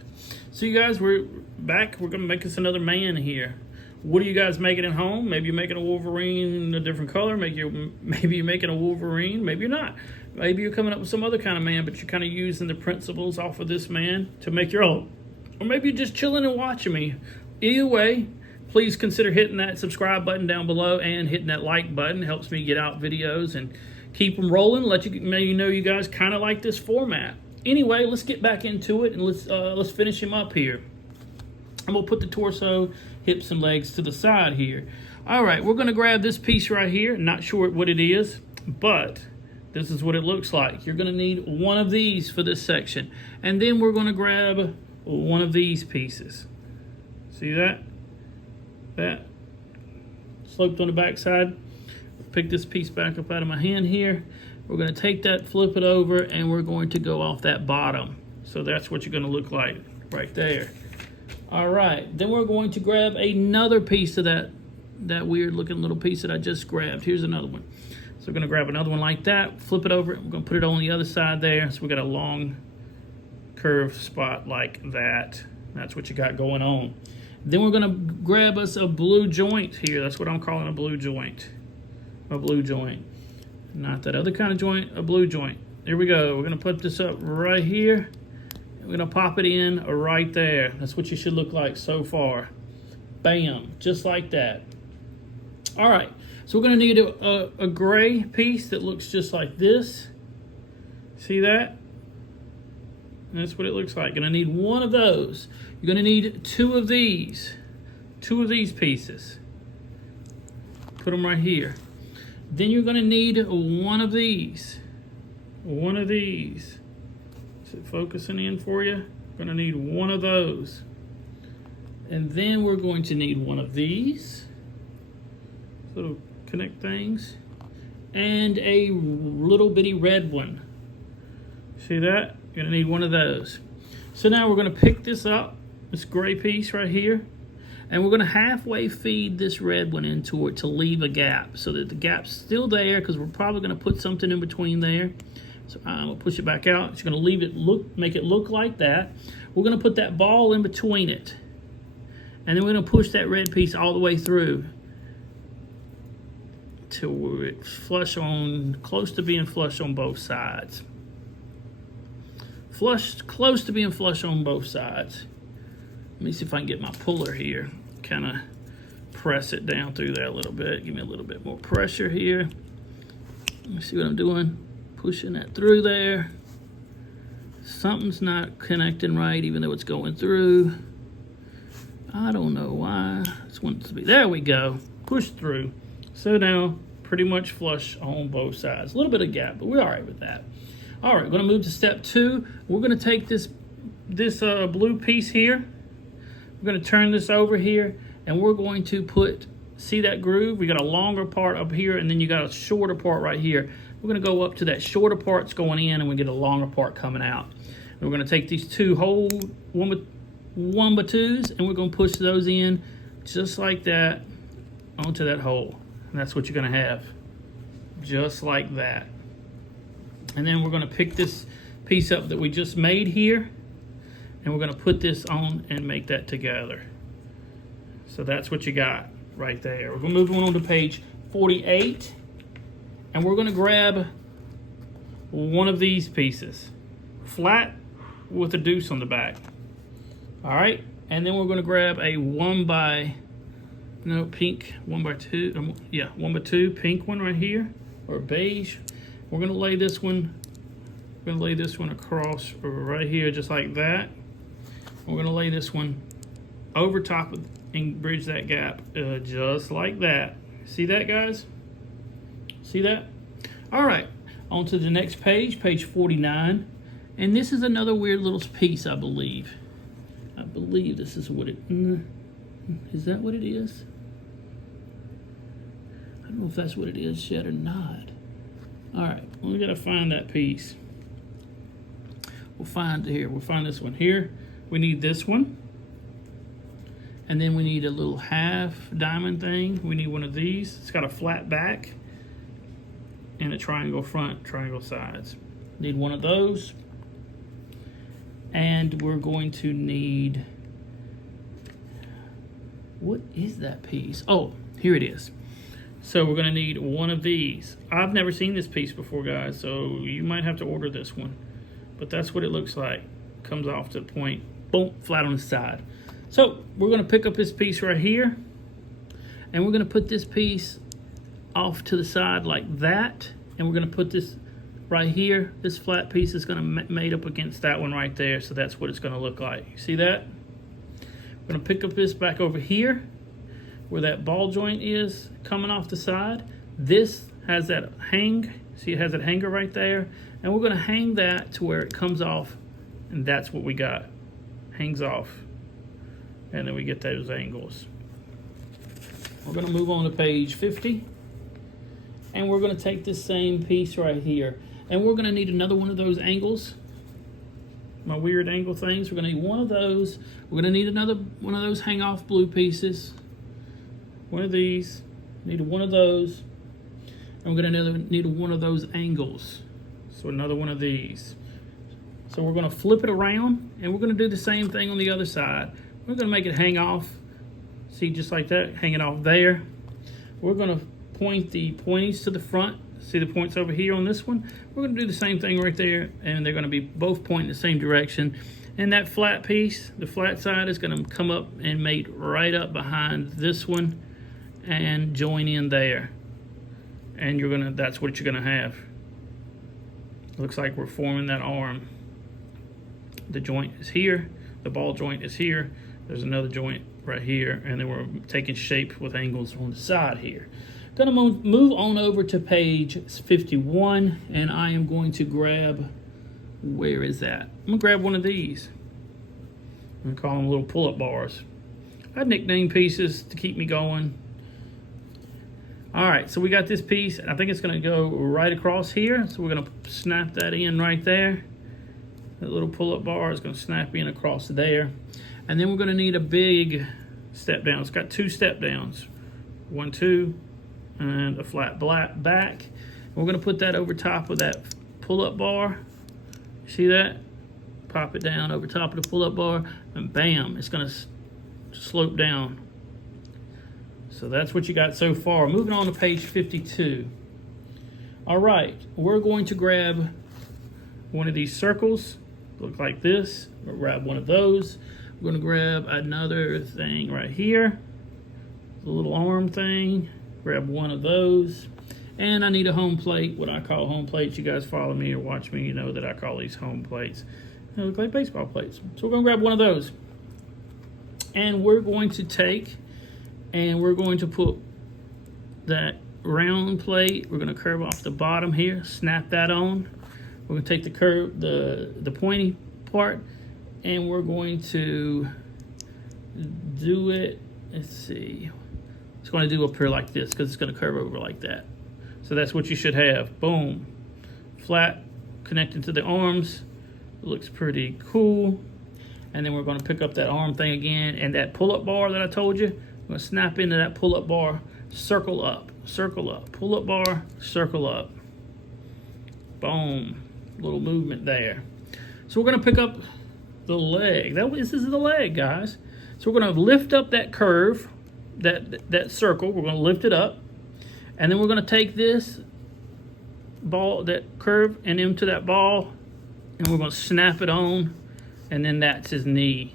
So you guys, we're back. We're gonna make us another man here. What are you guys making at home? Maybe you're making a Wolverine a different color. Maybe you're making a Wolverine. Maybe you're not. Maybe you're coming up with some other kind of man, but you're kind of using the principles off of this man to make your own. Or maybe you're just chilling and watching me. Either way, please consider hitting that subscribe button down below and hitting that like button. It helps me get out videos and keep them rolling. Let you know you guys kind of like this format. Anyway, let's get back into it and let's finish him up here. I'm gonna put the torso, hips, and legs to the side here. All right, we're gonna grab this piece right here. Not sure what it is, but this is what it looks like. You're gonna need one of these for this section. And then we're gonna grab one of these pieces. See that? That sloped on the back side. Pick this piece back up out of my hand here. We're gonna take that, flip it over, and we're going to go off that bottom. So that's what you're gonna look like right there. All right, then we're going to grab another piece of that weird looking little piece that I just grabbed. Here's another one. So we're gonna grab another one like that, flip it over, we're gonna put it on the other side there. So we got a long curved spot like that. That's what you got going on. Then we're gonna grab us a blue joint here. That's what I'm calling a blue joint. A blue joint. Not that other kind of joint, a blue joint. Here we go. We're gonna put this up right here. We're gonna pop it in right there. That's what you should look like so far. Bam, just like that. All right, so we're gonna need a gray piece that looks just like this. See that? And that's what it looks like. Gonna need one of those. You're gonna need two of these pieces. Put them right here. Then you're gonna need one of these. One of these. Is it focusing in for you? Gonna need one of those. And then we're going to need one of these. Little connect things. And a little bitty red one. See that? You're gonna need one of those. So now we're gonna pick this up, this gray piece right here, and we're gonna halfway feed this red one into it to leave a gap so that the gap's still there, because we're probably gonna put something in between there. So I'm gonna push it back out. It's gonna leave it make it look like that. We're gonna put that ball in between it. And then we're gonna push that red piece all the way through till it's flush on, close to being flush on both sides. Close to being flush on both sides. Let me see if I can get my puller here. Kind of press it down through there a little bit. Give me a little bit more pressure here. Let me see what I'm doing. Pushing that through there. Something's not connecting right, even though it's going through. I don't know why. This wants to be. There we go. Push through. So now, pretty much flush on both sides. A little bit of gap, but we're all right with that. All right, we're gonna move to step 2. We're gonna take this blue piece here. We're gonna turn this over here, and we're going to put, see that groove? We got a longer part up here, and then you got a shorter part right here. We're gonna go up to that shorter part's going in, and we get a longer part coming out. And we're gonna take these two whole 1x2s, and we're gonna push those in just like that onto that hole. And that's what you're gonna have, just like that. And then we're gonna pick this piece up that we just made here, and we're gonna put this on and make that together. So that's what you got right there. We're gonna move on to page 48, and we're gonna grab one of these pieces, flat with a deuce on the back. All right, and then we're gonna grab a 1x2 pink one right here, or beige. We're gonna lay this one. We're gonna lay this one across right here, just like that. We're gonna lay this one over top of and bridge that gap, just like that. See that, guys? See that? All right, on to the next page, page 49. And this is another weird little piece, I believe. I believe this is what it, is that what it is? I don't know if that's what it is yet or not. All right, we gotta find that piece. We'll find this one here. We need this one. And then we need a little half diamond thing. We need one of these. It's got a flat back and a triangle front, triangle sides. Need one of those. And we're going to need, what is that piece? Oh, here it is. So we're gonna need one of these. I've never seen this piece before, guys, so you might have to order this one. But that's what it looks like. Comes off to the point, boom, flat on the side. So we're gonna pick up this piece right here, and we're gonna put this piece off to the side like that, and we're gonna put this right here. This flat piece is gonna made up against that one right there, so that's what it's gonna look like. See that? We're gonna pick up this back over here, where that ball joint is coming off the side. This has that hang, see it has that hanger right there, and we're gonna hang that to where it comes off, and that's what we got. Hangs off, and then we get those angles. We're gonna move on to page 50, and we're gonna take this same piece right here, and we're gonna need another one of those angles, my weird angle things. We're gonna need one of those. We're gonna need another one of those hang off blue pieces. One of these, need one of those, and we're gonna need one of those angles. So another one of these. So we're gonna flip it around, and we're gonna do the same thing on the other side. We're gonna make it hang off, see, just like that, hanging off there. We're gonna point the pointies to the front. See the points over here on this one? We're gonna do the same thing right there, and they're gonna be both pointing the same direction. And that flat piece, the flat side, is gonna come up and mate right up behind this one and join in there. And that's what you're gonna have. Looks like we're forming that arm. The joint is here, the ball joint is here, there's another joint right here, and then we're taking shape with angles on the side here. Gonna move on over to page 51, and I am going to grab, where is that? I'm gonna grab one of these. I'm gonna call them little pull-up bars. I nickname pieces to keep me going. All right, so we got this piece, and I think it's gonna go right across here. So we're gonna snap that in right there. That little pull-up bar is gonna snap in across there. And then we're gonna need a big step down. It's got two step downs. 1, 2, and a flat back. We're gonna put that over top of that pull-up bar. See that? Pop it down over top of the pull-up bar, and bam, it's gonna slope down. So that's what you got so far. Moving on to page 52. All right, we're going to grab one of these circles, look like this. We'll grab one of those. We're gonna grab another thing right here, the little arm thing. Grab one of those. And I need a home plate, what I call home plates. You guys follow me or watch me, you know that I call these home plates. They look like baseball plates. So we're gonna grab one of those. And we're going to take, and we're going to put that round plate, we're gonna curve off the bottom here, snap that on. We're gonna take the curve, the pointy part, and we're going to do it, let's see. It's gonna do up here like this because it's gonna curve over like that. So that's what you should have, boom. Flat, connecting to the arms. It looks pretty cool. And then we're gonna pick up that arm thing again, and that pull-up bar that I told you, I'm gonna snap into that pull-up bar, circle up, pull-up bar, circle up. Boom, little movement there. So we're gonna pick up the leg. This is the leg, guys. So we're gonna lift up that curve, that circle, we're gonna lift it up, and then we're gonna take this ball, that curve, and into that ball, and we're gonna snap it on, and then that's his knee.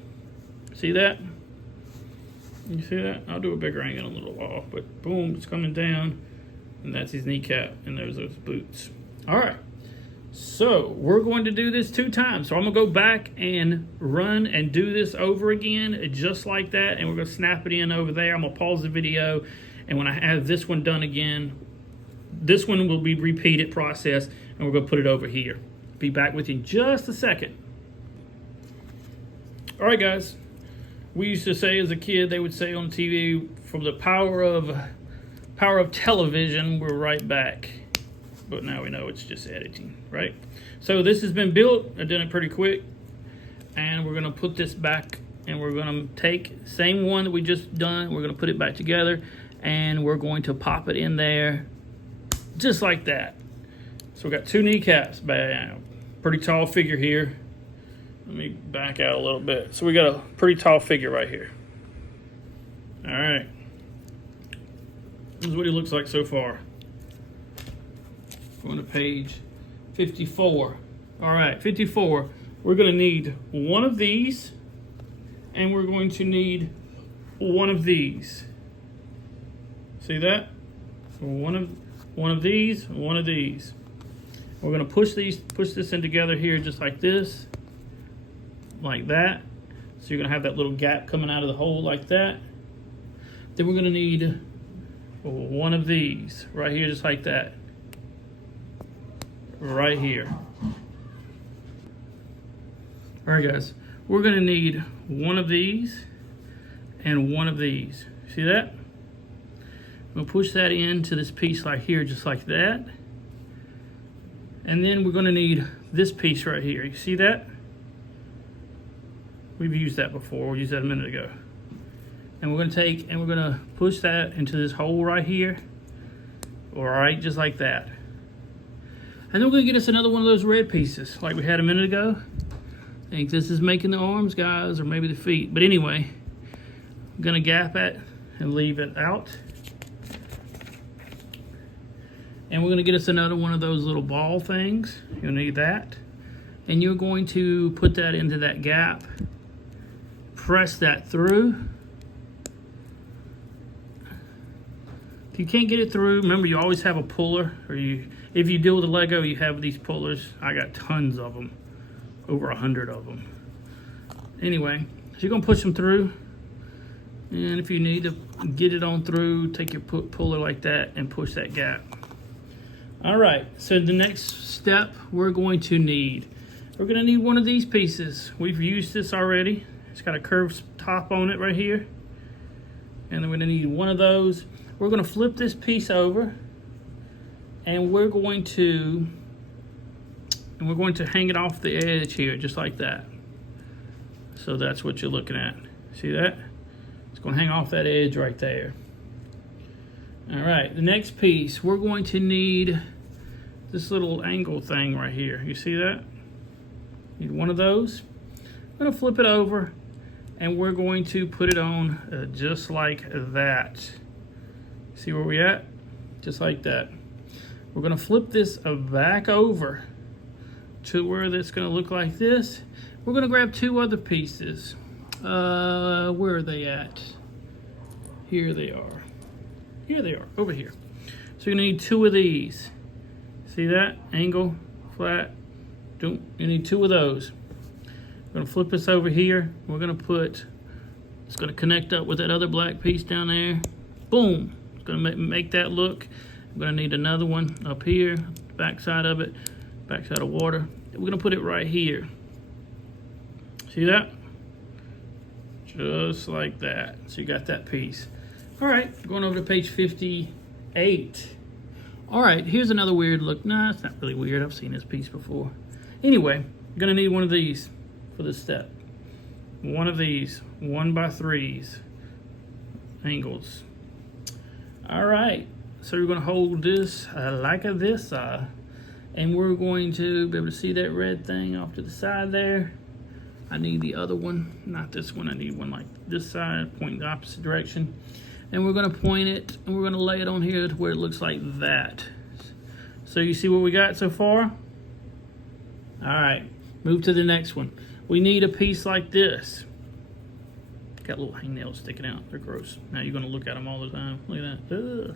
See that? You see that? I'll do a bigger angle on the little wall, but boom, it's coming down, and that's his kneecap, and there's those boots. All right, so we're going to do this 2 times. So I'm gonna go back and run and do this over again, just like that, and we're gonna snap it in over there. I'm gonna pause the video, and when I have this one done again, this one will be repeated process, and we're going to put it over here. Be back with you in just a second. All right, guys. We used to say as a kid, they would say on TV, from the power of television, we're right back. But now we know it's just editing, right? So this has been built. I've done it pretty quick. And we're going to put this back, and we're going to take same one that we just done. We're going to put it back together, and we're going to pop it in there just like that. So we got 2 kneecaps. Bam. Pretty tall figure here. Let me back out a little bit. So we got a pretty tall figure right here. All right. This is what he looks like so far. Going to page 54. All right, 54. We're going to need one of these, and we're going to need one of these. See that? One of these, one of these. We're going to push this in together here just like this, like that. So you're going to have that little gap coming out of the hole like that. Then we're going to need one of these right here, just like that. Right here. All right, guys. We're going to need one of these and one of these. See that? We'll push that into this piece right here, just like that. And then we're going to need this piece right here. You see that? We've used that before. We used that a minute ago. And we're going to take and we're going to push that into this hole right here. All right, just like that. And then we're going to get us another one of those red pieces like we had a minute ago. I think this is making the arms, guys, or maybe the feet. But anyway, I'm going to gap it and leave it out. And we're going to get us another one of those little ball things. You'll need that. And you're going to put that into that gap. Press that through. If you can't get it through, remember you always have a puller. Or if you deal with a Lego, you have these pullers. I got tons of them. Over 100 of them. Anyway, so you're going to push them through. And if you need to get it on through, take your puller like that and push that gap. All right, so the next step we're going to need one of these pieces. We've used this already. It's got a curved top on it right here. And then we're going to need one of those. We're going to flip this piece over, and we're going to hang it off the edge here, just like that. So that's what you're looking at. See that? It's going to hang off that edge right there. All right, the next piece, we're going to need this little angle thing right here. You see that? Need one of those. I'm going to flip it over, and we're going to put it on just like that. See where we at? Just like that. We're going to flip this back over to where that's going to look like this. We're going to grab 2 other pieces. Where are they at? Here they are. Here they are, over here. So you're going to need 2 of these. See that? Angle, flat. You need 2 of those. We're going to flip this over here. We're going to it's going to connect up with that other black piece down there. Boom. It's going to make that look. We're going to need another one up here, back side of it, back side of water. We're going to put it right here. See that? Just like that. So you got that piece. All right, going over to page 58. All right, here's another weird look. Nah, it's not really weird. I've seen this piece before. Anyway, you're going to need one of these for this step. One of these 1x3s angles. All right, so you're going to hold this like this, and we're going to be able to see that red thing off to the side there. I need the other one, not this one. I need one like this side, pointing the opposite direction. And we're going to point it, and we're going to lay it on here to where it looks like that. So you see what we got so far? All right, move to the next one. We need a piece like this. Got little hangnails sticking out. They're gross. Now you're going to look at them all the time. Look at that. Ugh.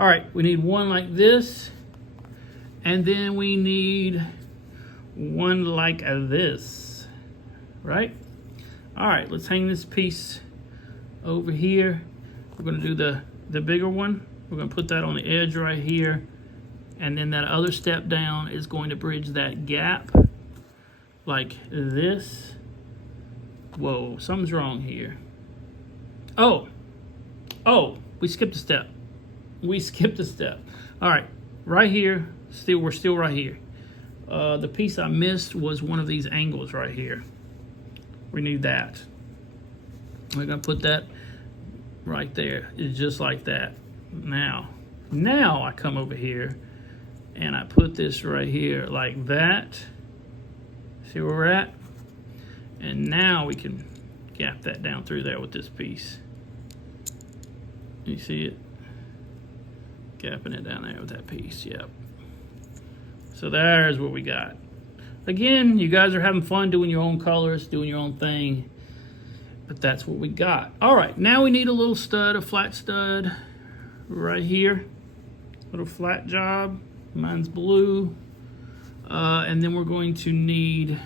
All right, we need one like this. And then we need one like this. Right? All right, let's hang this piece over here. We're going to do the bigger one. We're going to put that on the edge right here. And then that other step down is going to bridge that gap like this. Whoa, something's wrong here. Oh, we skipped a step. We skipped a step. All right, right here, we're still right here. The piece I missed was one of these angles right here. We need that. We're gonna put that right there. It's just like that. Now I come over here and I put this right here like that. See where we're at? And now we can gap that down through there with this piece. You see it? Gapping it down there with that piece, yep. So there's what we got. Again, you guys are having fun doing your own colors, doing your own thing, but that's what we got. All right, now we need a little stud, a flat stud right here. Little flat job, mine's blue. And then we're going to need,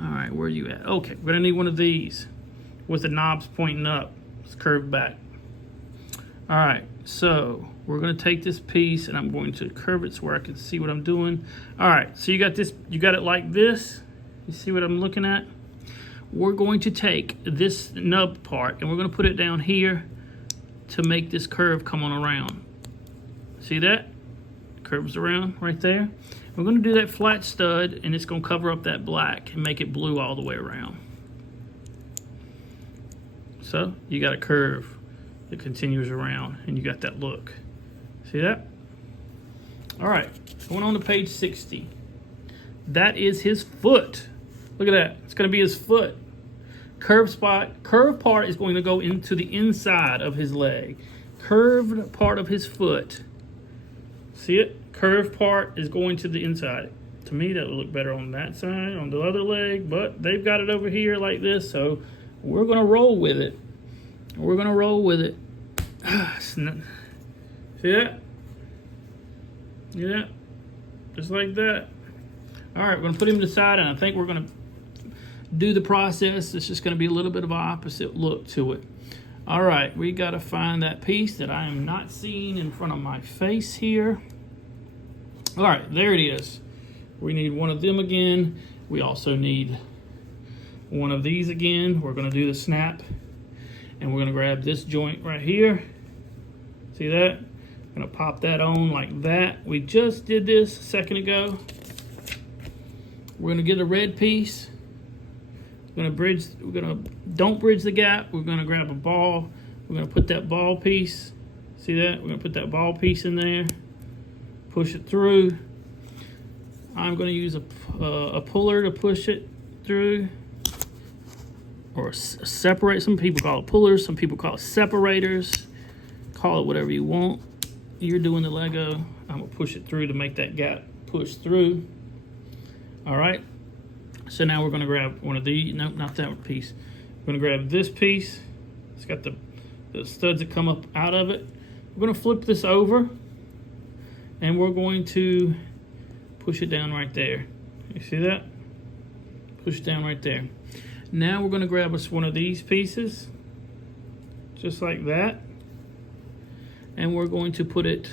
all right, where are you at? Okay, we're gonna need one of these with the knobs pointing up. It's curved back. All right, so we're gonna take this piece and I'm going to curve it so where I can see what I'm doing. All right, so you got this, you got it like this. You see what I'm looking at? We're going to take this nub part and we're gonna put it down here to make this curve come on around. See that? Curves around right there. We're gonna do that flat stud and it's gonna cover up that black and make it blue all the way around. So you got a curve that continues around and you got that look. See that? All right, going on to page 60. That is his foot. Look at that, it's gonna be his foot. Curved part is going to go into the inside of his leg. Curved part of his foot. See it? Curved part is going to the inside. To me, that would look better on that side, on the other leg, but they've got it over here like this, so we're gonna roll with it. We're gonna roll with it. See that? Yeah, just like that. All right, we're gonna put him to the side, and I think we're gonna do the process. It's just gonna be a little bit of an opposite look to it. All right, we gotta find that piece that I am not seeing in front of my face here. All right, there it is. We need one of them again. We also need one of these again. We're gonna do the snap and we're gonna grab this joint right here. See that? I'm gonna pop that on like that. We just did this a second ago. We're gonna get a red piece. We're gonna don't bridge the gap. We're gonna grab a ball. We're gonna put that ball piece. See that? We're gonna put that ball piece in there. Push it through. I'm going to use a puller to push it through, or separate. Some people call it pullers, some people call it separators. Call it whatever you want. You're doing the Lego. I'm going to push it through to make that gap push through. All right. So now we're going to grab one of these. Nope, not that piece. We're going to grab this piece. It's got the studs that come up out of it. We're going to flip this over. And we're going to push it down right there. You see that? Push it down right there. Now we're going to grab us one of these pieces, just like that. And we're going to put it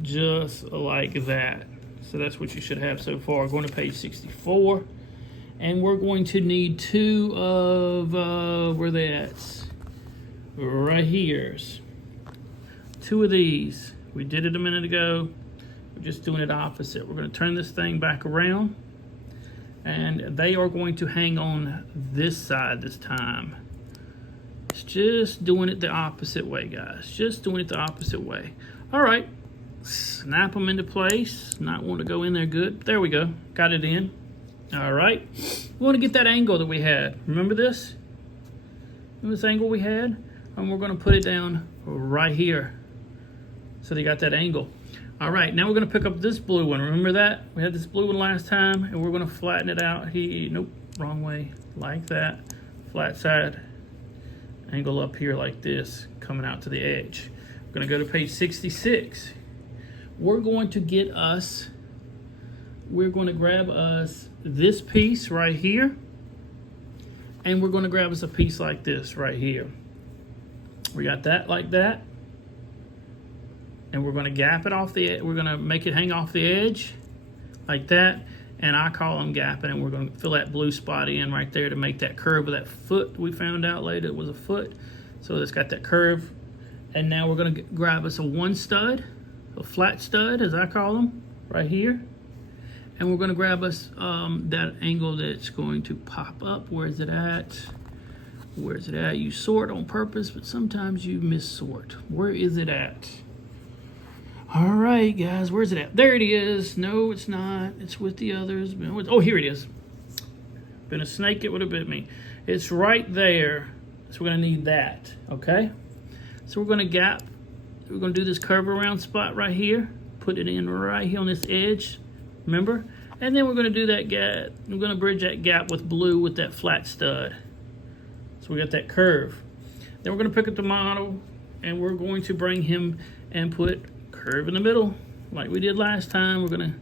just like that. So that's what you should have so far. Going to page 64. And we're going to need two of, where they at? Right here's. Two of these. We did it a minute ago. We're just doing it opposite. We're going to turn this thing back around and they are going to hang on this side this time. It's just doing it the opposite way, guys. Just doing it the opposite way. All right, snap them into place. Not want to go in there good. There we go, got it in. All right, we want to get that angle that we had. Remember this? Remember this angle we had? And we're going to put it down right here. So they got that angle. All right, now we're gonna pick up this blue one. Remember that? We had this blue one last time, and we're gonna flatten it out here. Nope, wrong way, like that. Flat side, angle up here like this, coming out to the edge. We're gonna go to page 66. We're going to grab us this piece right here, and we're gonna grab us a piece like this right here. We got that like that. and we're gonna gap it off the, we're gonna make it hang off the edge like that. And I call them gapping, and we're gonna fill that blue spot in right there to make that curve of that foot we found out later it was a foot. So it's got that curve. And now we're gonna grab us a 1 stud, a flat stud as I call them, right here. And we're gonna grab us that angle that's going to pop up. Where's it at? Where's it at? You sort on purpose, but sometimes you missort. Where is it at? All right, guys, where's it at? There it is. No, it's not. It's with the others. Oh, here it is. Been a snake, it would have bit me. It's right there. So we're gonna need that, okay? So we're gonna gap. We're gonna do this curve around spot right here. Put it in right here on this edge, remember? And then we're gonna do that gap. We're gonna bridge that gap with blue with that flat stud. So we got that curve. Then we're gonna pick up the model, and we're going to bring him and put curve in the middle like we did last time. We're gonna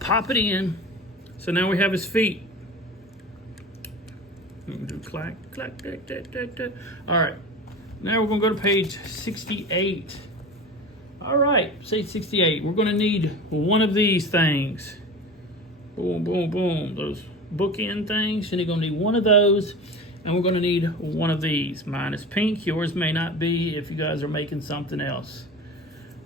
pop it in. So now we have his feet. We're gonna do clack, clack, clack, clack, clack, clack. All right, now we're gonna go to page 68. All right, page 68. We're gonna need one of these things. Boom, boom, boom. Those bookend things. And you're gonna need one of those. And we're gonna need one of these. Mine is pink, yours may not be if you guys are making something else.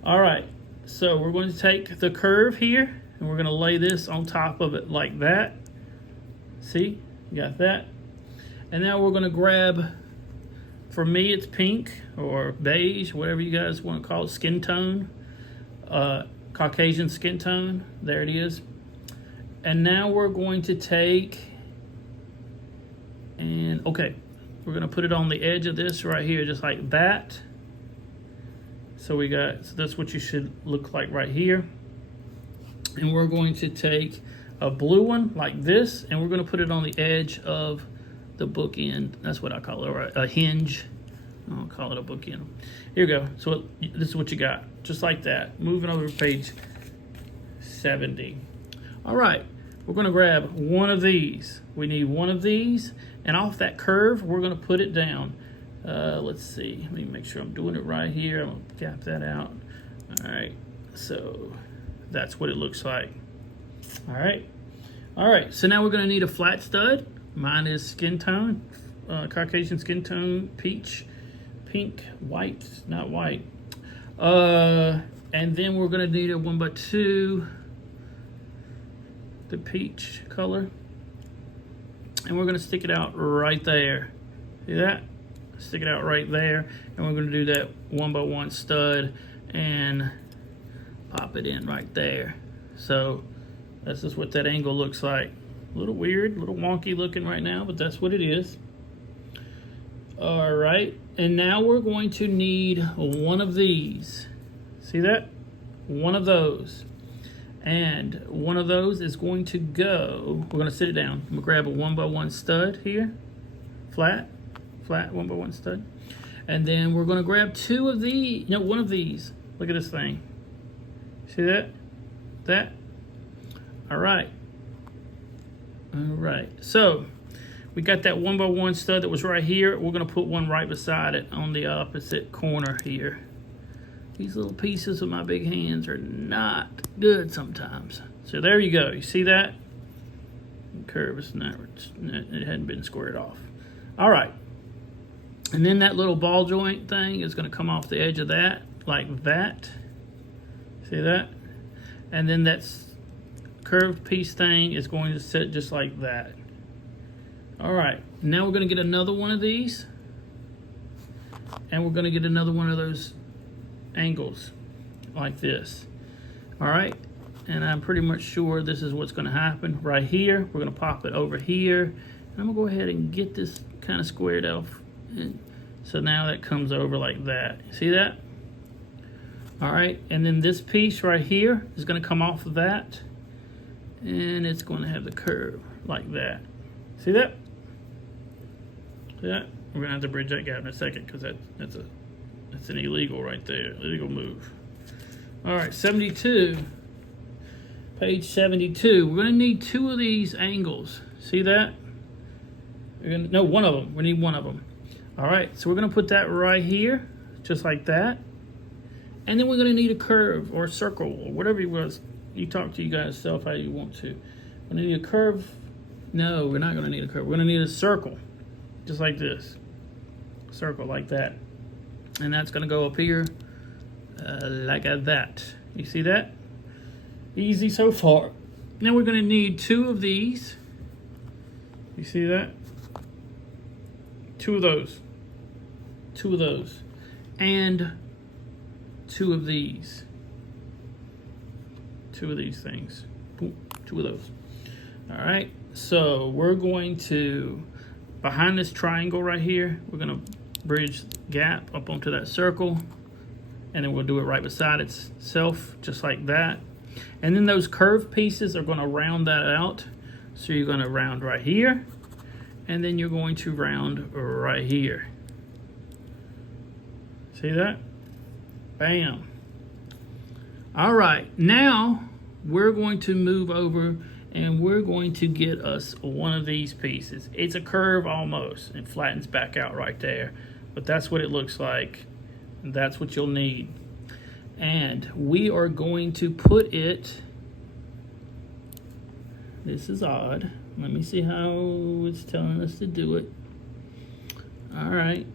All right, so we're going to take the curve here and we're gonna lay this on top of it like that. See, you got that? And now we're gonna grab, for me it's pink or beige, whatever you guys wanna call it, skin tone, Caucasian skin tone, there it is. And now we're going to take, and okay, we're gonna put it on the edge of this right here, just like that. So we got, so that's what you should look like right here. And we're going to take a blue one like this, and we're gonna put it on the edge of the bookend. That's what I call it, or a hinge. I don't call it a bookend. Here we go. So this is what you got, just like that. Moving over to page 70. All right, we're gonna grab one of these. We need one of these, and off that curve, we're gonna put it down. Let's see, let me make sure I'm doing it right here. I'm gonna gap that out. All right, so that's what it looks like. All right, so now we're gonna need a flat stud. Mine is skin tone, Caucasian skin tone, peach, pink, white, not white. And then we're gonna need a 1x2, the peach color. And we're gonna stick it out right there. See that? Stick it out right there. And we're gonna do that 1x1 stud and pop it in right there. So this is what that angle looks like. A little weird, a little wonky looking right now, but that's what it is. All right, and now we're going to need one of these. See that? One of those. And one of those is going to go, we're gonna sit it down. I'm gonna grab a 1x1 stud here, flat 1x1 stud. And then we're gonna grab two of these, no, one of these. Look at this thing. See that? That? All right. All right, so we got that 1x1 stud that was right here. We're gonna put one right beside it on the opposite corner here. These little pieces of my big hands are not good sometimes. So there you go, you see that? The curve is not, it hadn't been squared off. All right, and then that little ball joint thing is gonna come off the edge of that, like that. See that? And then that's curved piece thing is going to sit just like that. All right, now we're gonna get another one of these, and we're gonna get another one of those angles like this. All right, and I'm pretty much sure this is what's gonna happen right here. We're gonna pop it over here, and I'm gonna go ahead and get this kind of squared off. And so now that comes over like that. See that? All right, and then this piece right here is gonna come off of that, and it's going to have the curve like that. See that? See that? We're going to have to bridge that gap in a second because that's an illegal right there, illegal move. All right, 72, page 72. We're going to need two of these angles. See that? No, one of them. We need one of them. All right, so we're going to put that right here, just like that. And then we're gonna need a curve or a circle or whatever you talk to you guys self how you want to. We're gonna need a curve. No, we're not gonna need a curve. We're gonna need a circle, just like this. Circle like that. And that's gonna go up here like that. You see that? Easy so far. Now we're gonna need 2 of these. You see that? 2 of those. 2 of those. And 2 of these. 2 of these things. Boom, 2 of those. All right, so we're going to, behind this triangle right here, we're gonna bridge gap up onto that circle, and then we'll do it right beside itself, just like that. And then those curved pieces are gonna round that out. So you're gonna round right here, and then you're going to round right here. See that? Bam. All right, now we're going to move over and we're going to get us one of these pieces. It's a curve almost. It flattens back out right there, but that's what it looks like. And that's what you'll need. And we are going to put it, this is odd. Let me see how it's telling us to do it. All right.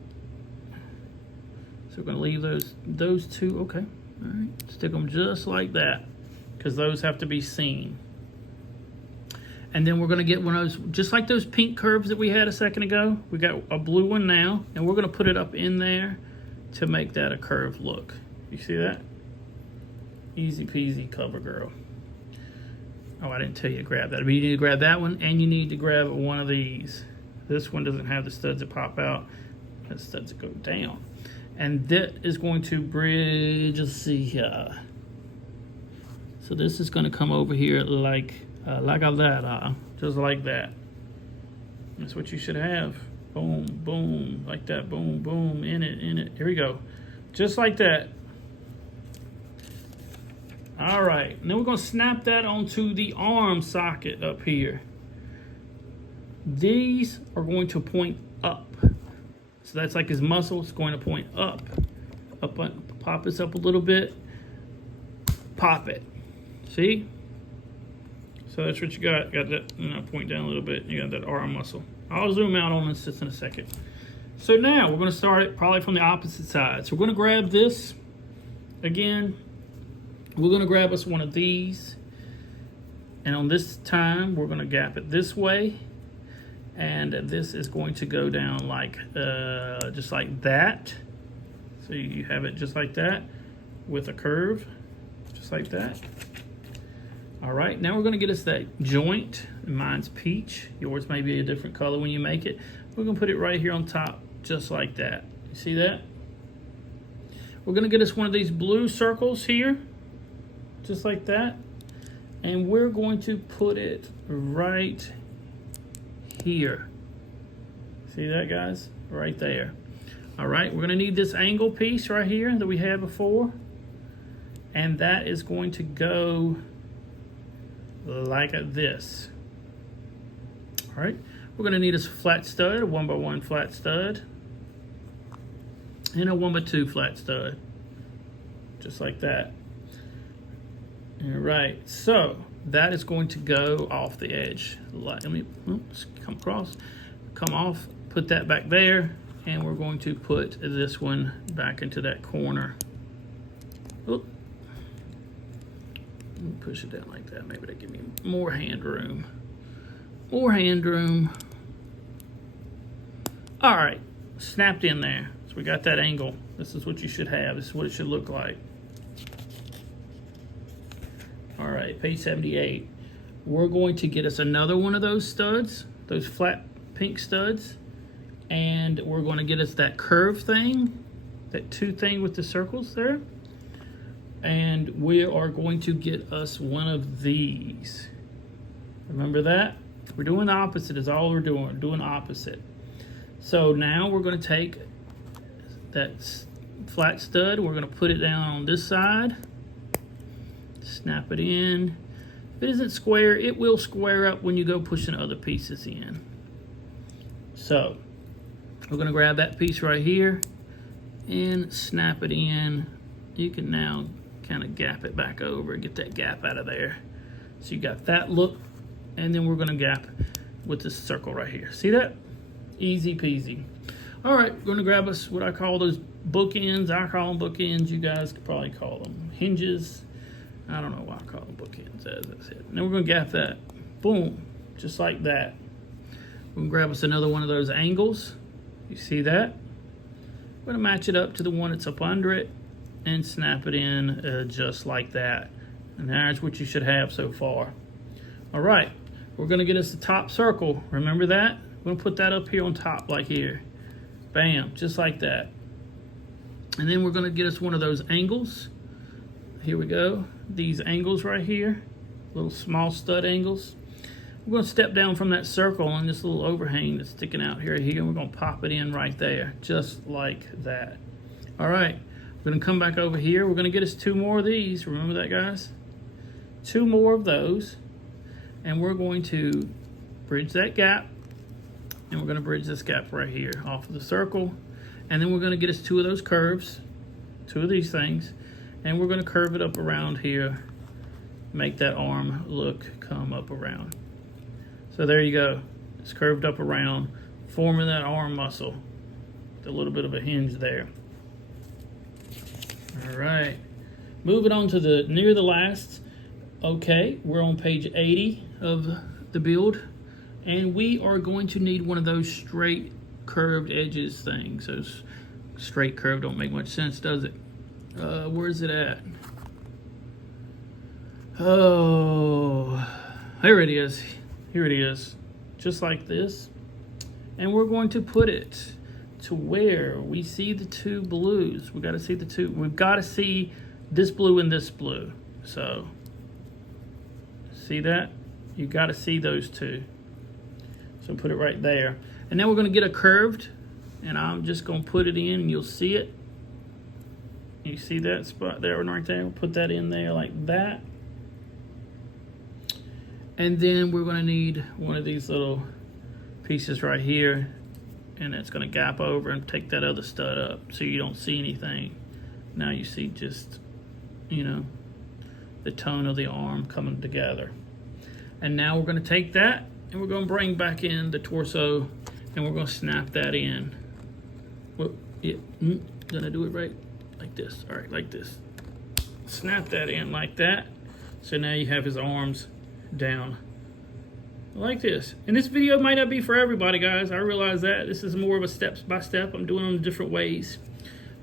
So we're gonna leave those 2, okay. All right, stick them just like that, because those have to be seen. And then we're gonna get one of those, just like those pink curves that we had a second ago. We got a blue one now, and we're gonna put it up in there to make that a curved look. You see that? Easy peasy, cover girl. Oh, I didn't tell you to grab that. But you need to grab that one, and you need to grab one of these. This one doesn't have the studs that pop out. The studs that go down. And that is going to bridge, let's see here. So this is gonna come over here like that, just like that. That's what you should have. Boom, boom, like that, boom, boom, in it. Here we go, just like that. All right, and then we're gonna snap that onto the arm socket up here. These are going to point up. So that's like his muscle, it's going to point up. Pop this up a little bit, pop it. See? So that's what you got. Got that, point down a little bit, you got that arm muscle. I'll zoom out on this just in a second. So now we're gonna start it probably from the opposite side. So we're gonna grab this again. We're gonna grab us one of these. And on this time, we're gonna gap it this way. And this is going to go down like, just like that. So you have it just like that with a curve, just like that. All right, now we're gonna get us that joint. Mine's peach, yours may be a different color when you make it. We're gonna put it right here on top, just like that. You see that? We're gonna get us one of these blue circles here, just like that. And we're going to put it right here. See that, guys? Right there. All right, we're gonna need this angle piece right here that we had before. And that is going to go like this. All right, we're gonna need a flat stud, a 1x1 flat stud, and a 1x2 flat stud, just like that. All right, so that is going to go off the edge. Let me come across, come off, put that back there, and we're going to put this one back into that corner. Oop. Push it down like that. Maybe that give me more hand room. More hand room. All right, snapped in there. So we got that angle. This is what you should have. This is what it should look like. All right, page 78. We're going to get us another one of those studs, those flat pink studs, and we're going to get us that curve thing, that 2 thing with the circles there. And we are going to get us one of these. Remember that? We're doing the opposite is all we're doing opposite. So now we're gonna take that flat stud, we're gonna put it down on this side, snap it in. If it isn't square, it will square up when you go pushing other pieces in. So we're gonna grab that piece right here and snap it in you can now kind of gap it back over, get that gap out of there. So you got that look, and then we're gonna gap with this circle right here. See that? Easy peasy. All right, we're gonna grab us what I call those bookends. I call them bookends. You guys could probably call them hinges. I don't know why I call them bookends, as I said. And then we're gonna gap that. Boom, just like that. We're gonna grab us another one of those angles. You see that? We're gonna match it up to the one that's up under it and snap it in just like that. And that's what you should have so far. All right, we're gonna get us the top circle. Remember that? We're gonna put that up here on top like here. Bam, just like that. And then we're gonna get us one of those angles. Here we go. These angles right here, little small stud angles. We're gonna step down from that circle on this little overhang that's sticking out here, and we're gonna pop it in right there, just like that. All right, we're gonna come back over here. We're gonna get us 2 more of these. Remember that, guys? 2 more of those. And we're going to bridge that gap, and we're gonna bridge this gap right here off of the circle. And then we're gonna get us 2 of those curves, 2 of these things, and we're gonna curve it up around here, make that arm look come up around. So there you go. It's curved up around, forming that arm muscle. A little bit of a hinge there. All right. Moving on to the near the last. Okay, we're on page 80 of the build, and we are going to need one of those straight curved edges things. Those straight curve don't make much sense, does it? Where's it at? Oh, there it is. Here it is, just like this. And we're going to put it to where we see the 2 blues. We got to see the 2. We've got to see this blue and this blue. So, see that? You got to see those 2. So put it right there. And then we're going to get a curved, and I'm just going to put it in, and you'll see it. You see that spot there and right there? We'll put that in there like that. And then we're going to need one of these little pieces right here, and it's going to gap over and take that other stud up so you don't see anything. Now you see just, you know, the tone of the arm coming together. And now we're going to take that, and we're going to bring back in the torso, and we're going to snap that in. Well, yeah, gonna do it right like this. All right, like this. Snap that in like that. So now you have his arms down like this. And this video might not be for everybody, guys. I realize that. This is more of a step-by-step. I'm doing them different ways.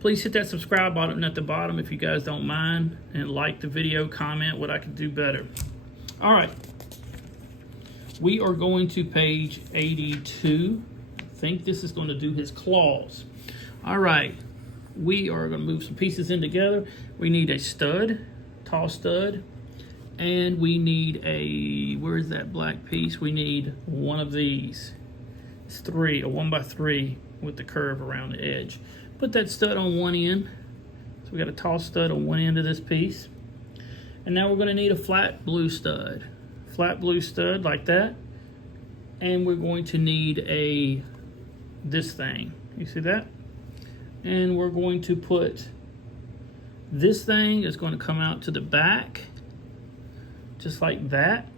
Please hit that subscribe button at the bottom if you guys don't mind, and like the video, comment what I could do better. All right. We are going to page 82. I think this is going to do his claws. All right. We are going to move some pieces in together. We need a stud, tall stud. And we need a, where's that black piece? We need one of these. It's 3, a 1x3 with the curve around the edge. Put that stud on one end. So we got a tall stud on one end of this piece. And now we're gonna need a flat blue stud. Flat blue stud like that. And we're going to need this thing. You see that? And we're going to put, this thing is going to come out to the back. Just like that.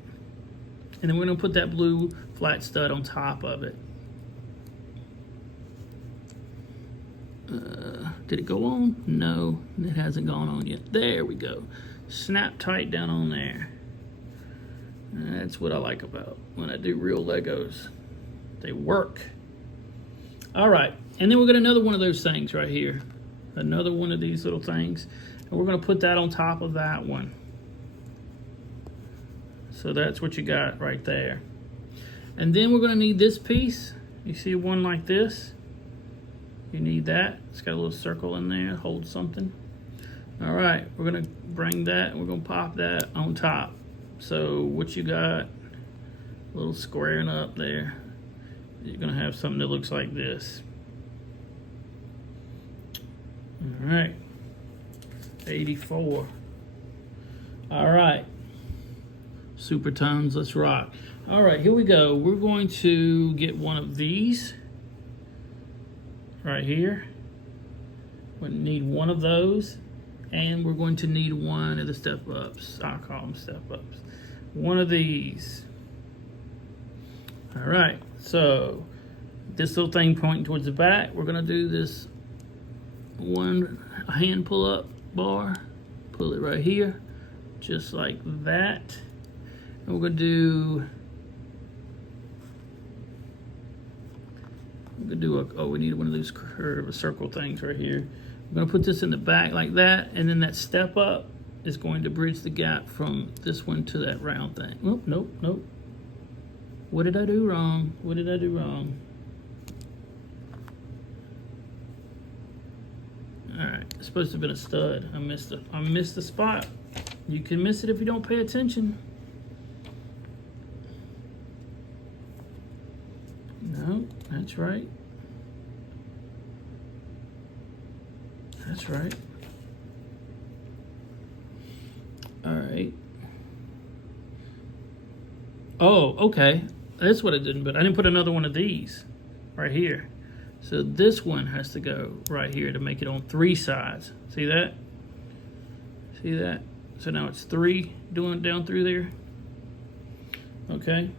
And then we're going to put that blue flat stud on top of it. Did it go on? No, it hasn't gone on yet. There we go. Snap tight down on there. That's what I like about when I do real Legos. They work. All right, and then we'll get another one of those things right here. Another one of these little things. And we're going to put that on top of that one. So that's what you got right there. And then we're going to need this piece. You see one like this? You need that. It's got a little circle in there, hold something. All right, we're going to bring that and we're going to pop that on top. So what you got, a little squaring up there, you're going to have something that looks like this. All right, 84. All right. Supertones, let's rock. All right, here we go. We're going to get one of these right here. We need one of those, And we're going to need one of the step ups. I'll call them step ups. One of these. All right, so this little thing pointing towards the back, we're gonna do this one hand pull up bar, pull it right here, just like that. And we're gonna do we need one of those curve circle things right here. We're gonna put this in the back like that, and then that step up is going to bridge the gap from this one to that round thing. Oh, nope. What did I do wrong? What did I do wrong? All right, it's supposed to have been a stud. I missed the spot. You can miss it if you don't pay attention. No, that's right. That's right. All right. Oh, okay. That's what I didn't, but I didn't put another one of these right here. So this one has to go right here to make it on 3 sides. See that? See that? So now it's 3 doing down through there. Okay.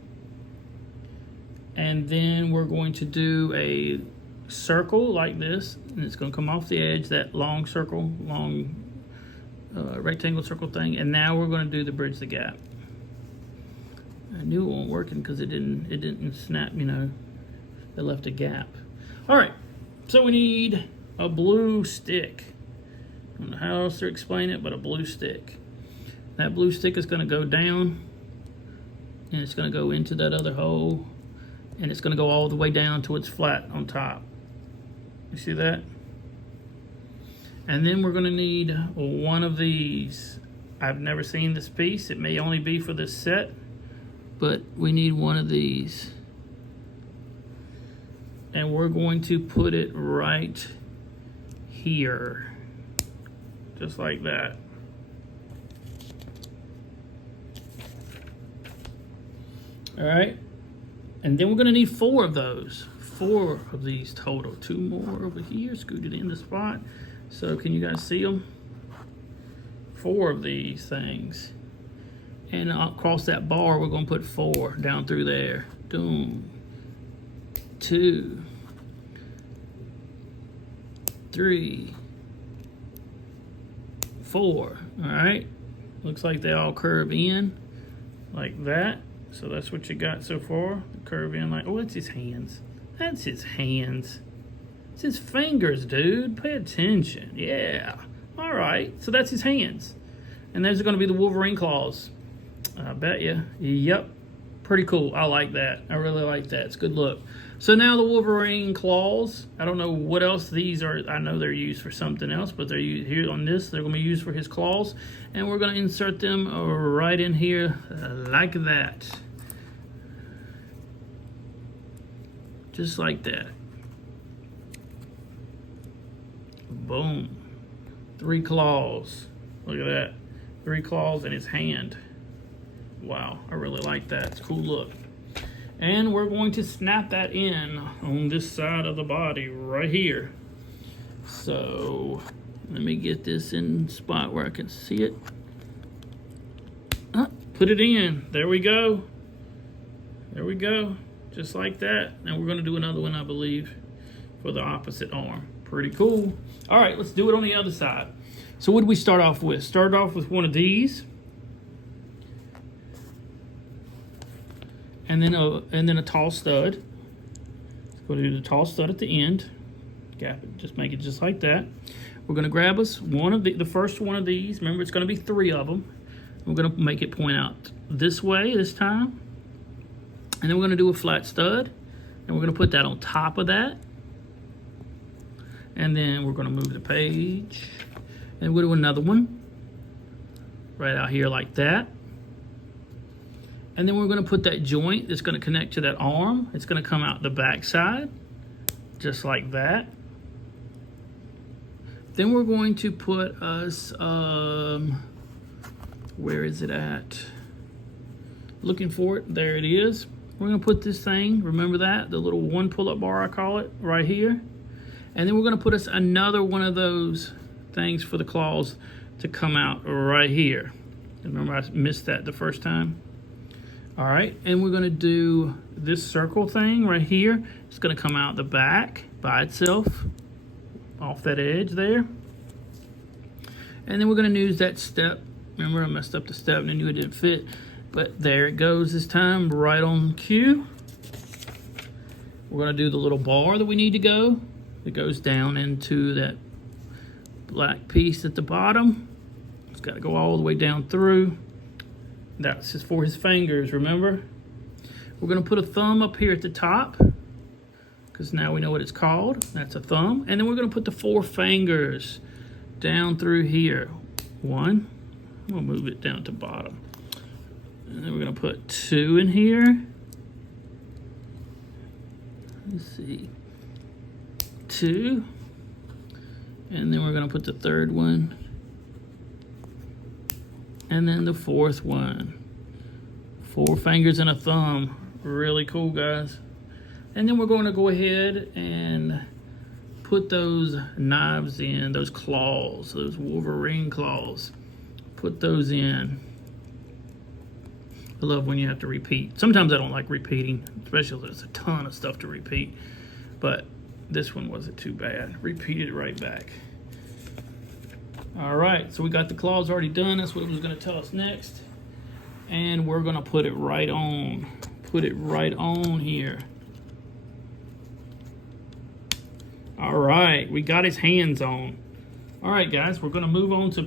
And then we're going to do a circle like this, and it's going to come off the edge, that long circle, rectangle circle thing. And now we're going to do the bridge the gap. I knew it wasn't working because it didn't snap, you know, it left a gap. All right, so we need a blue stick. I don't know how else to explain it, but a blue stick. That blue stick is gonna go down, and it's gonna go into that other hole, and it's gonna go all the way down till it's flat on top. You see that? And then we're gonna need one of these. I've never seen this piece. It may only be for this set, but we need one of these. And we're going to put it right here, just like that. All right, and then we're gonna need 4 of those. 4 of these total. 2 more over here, scooted in the spot. So can you guys see them? 4 of these things. And across that bar, we're gonna put 4 down through there. Boom. 2, 3, 4. All right, looks like they all curve in like that. So that's what you got so far. Curve in like, oh, that's his hands. That's his hands. It's his fingers, dude. Pay attention. Yeah. All right, so that's his hands. And those are gonna be the Wolverine claws. I bet you. Yep. Pretty cool. I like that. I really like that. It's a good look. So now the Wolverine claws. I don't know what else these are. I know they're used for something else, but they're used here on this. They're going to be used for his claws. And we're going to insert them right in here like that. Just like that. Boom. 3 claws. Look at that. 3 claws in his hand. Wow, I really like that. It's a cool look. And we're going to snap that in on this side of the body right here. So let me get this in spot where I can see it. Put it in. There we go. There we go. Just like that. Now we're going to do another one, I believe, for the opposite arm. Pretty cool. All right, let's do it on the other side. So what did we start off with? Started off with one of these. And then a tall stud. Go to the tall stud at the end. Gap it, just make it just like that. We're gonna grab us one of the first one of these. Remember, it's gonna be 3 of them. We're gonna make it point out this way this time. And then we're gonna do a flat stud. And we're gonna put that on top of that. And then we're gonna move the page. And we'll do another one. Right out here like that. And then we're going to put that joint that's going to connect to that arm. It's going to come out the back side, just like that. Then we're going to put us, where is it at? Looking for it, there it is. We're going to put this thing, remember that? The little 1 pull-up bar, I call it, right here. And then we're going to put us another one of those things for the claws to come out right here. Remember, I missed that the first time. All right, and we're gonna do this circle thing right here. It's gonna come out the back by itself, off that edge there. And then we're gonna use that step. Remember, I messed up the step and I knew it didn't fit, but there it goes this time, right on cue. We're gonna do the little bar that we need to go. It goes down into that black piece at the bottom. It's gotta go all the way down through. That's just for his fingers, remember? We're gonna put a thumb up here at the top, because now we know what it's called. That's a thumb. And then we're gonna put the 4 fingers down through here. 1, we'll move it down to bottom. And then we're gonna put 2 in here. Let's see, 2. And then we're gonna put the 3rd one. And then the 4th one. 4 fingers and a thumb. Really cool, guys. And then we're going to go ahead and put those knives in, those claws, those Wolverine claws. Put those in. I love when you have to repeat. Sometimes I don't like repeating, especially if there's a ton of stuff to repeat. But this one wasn't too bad. Repeated it right back. All right, so we got the claws already done. That's what it was gonna tell us next. And we're gonna put it right on. Put it right on here. All right, we got his hands on. All right, guys, we're gonna move on to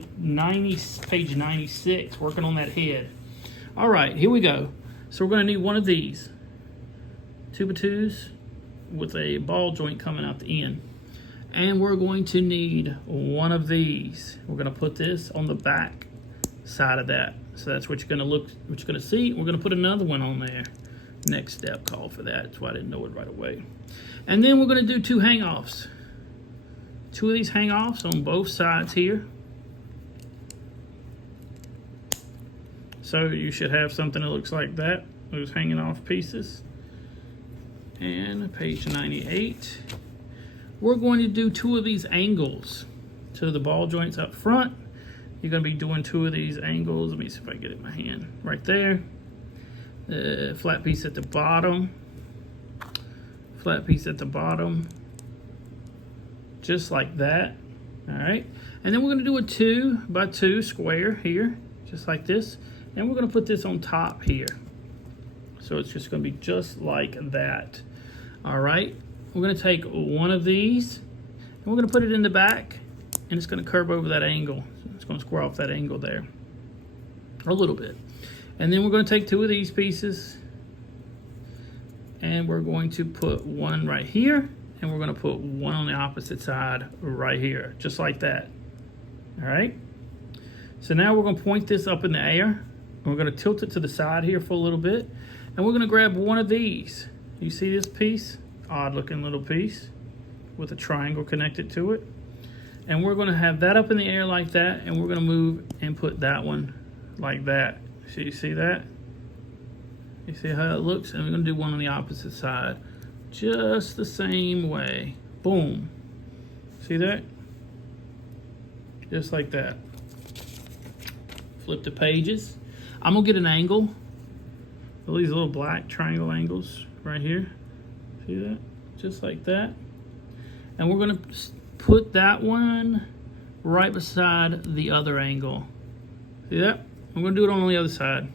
page 96, working on that head. All right, here we go. So we're gonna need one of these. 2x2s with a ball joint coming out the end. And we're going to need one of these. We're gonna put this on the back side of that. So that's what you're gonna see. We're gonna put another one on there. Next step called for that. That's why I didn't know it right away. And then we're gonna do 2 hang-offs. 2 of these hang-offs on both sides here. So you should have something that looks like that. Those hanging off pieces. And page 98. We're going to do 2 of these angles to the ball joints up front. You're going to be doing 2 of these angles. Let me see if I can get it in my hand. Right there. Flat piece at the bottom. Flat piece at the bottom. Just like that. All right. And then we're going to do a 2x2 square here. Just like this. And we're going to put this on top here. So it's just going to be just like that. All right. We're going to take one of these and we're going to put it in the back, and it's going to curve over that angle. So it's going to square off that angle there a little bit. And then we're going to take 2 of these pieces and we're going to put one right here, and we're going to put one on the opposite side right here, just like that. All right. So now we're going to point this up in the air, and we're going to tilt it to the side here for a little bit, and we're going to grab one of these. You see this piece? Odd looking little piece with a triangle connected to it. And we're going to have that up in the air like that, and we're going to move and put that one like that. So you see that? You see how it looks? And we're going to do one on the opposite side. Just the same way. Boom. See that? Just like that. Flip the pages. I'm going to get an angle. All these little black triangle angles right here. See that? Just like that. And we're going to put that one right beside the other angle. See that? I'm going to do it on the other side.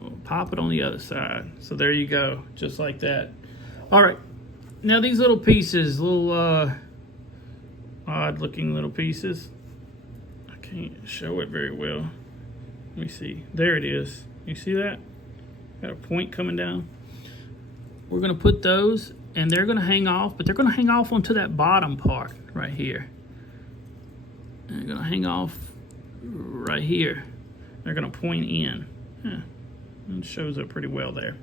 We'll pop it on the other side. So there you go. Just like that. All right. Now these little pieces, little odd looking little pieces. I can't show it very well. Let me see. There it is. You see that? Got a point coming down. We're going to put those, and they're going to hang off, but they're going to hang off onto that bottom part right here. And they're going to hang off right here. They're going to point in. Yeah, it shows up pretty well there.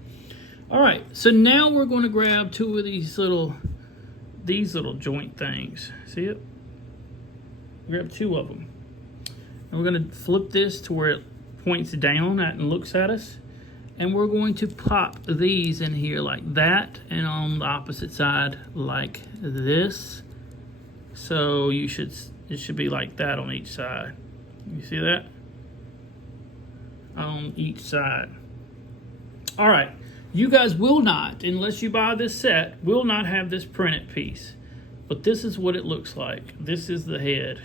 All right, so now we're going to grab 2 of these little joint things. See it? Grab 2 of them. And we're going to flip this to where it points down at and looks at us. And we're going to pop these in here like that, and on the opposite side like this. So you should it should be like that on each side. You see that? On each side. All right, you guys will not, unless you buy this set, will not have this printed piece. But this is what it looks like. This is the head.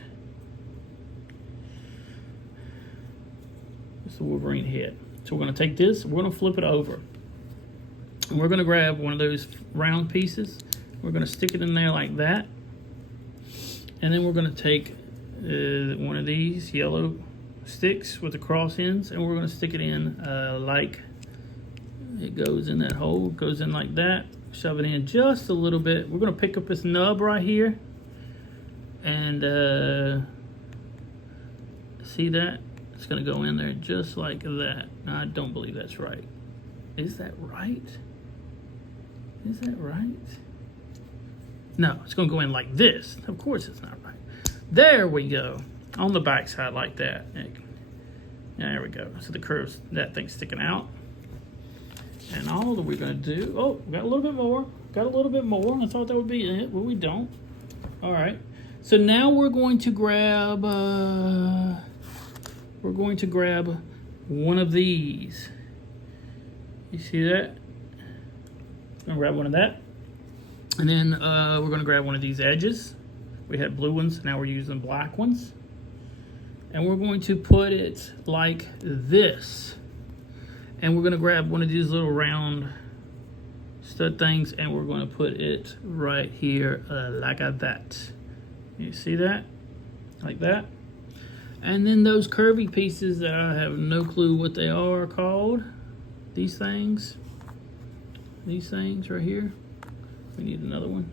It's the Wolverine head. So we're gonna take this, we're gonna flip it over. And we're gonna grab one of those round pieces. We're gonna stick it in there like that. And then we're gonna take one of these yellow sticks with the cross ends, and we're going to stick it in like it goes in that hole. It goes in like that. Shove it in just a little bit. We're going to pick up this nub right here, and see that? It's going to go in there just like that. Now, I don't believe that's right. Is that right? Is that right? No, it's going to go in like this. Of course it's not right. There we go. On the back side like that. There we go. So the curves, that thing's sticking out. And all that we're going to do, oh, we got a little bit more. Got a little bit more. I thought that would be it, but we don't. All right. So now we're going to grab one of these. You see that? I'm gonna grab one of that. And then we're gonna grab one of these edges. We had blue ones, now we're using black ones. And we're going to put it like this. And we're gonna grab one of these little round stud things, and we're gonna put it right here like that. You see that? Like that. And then those curvy pieces that I have no clue what they are called. These things right here. We need another one.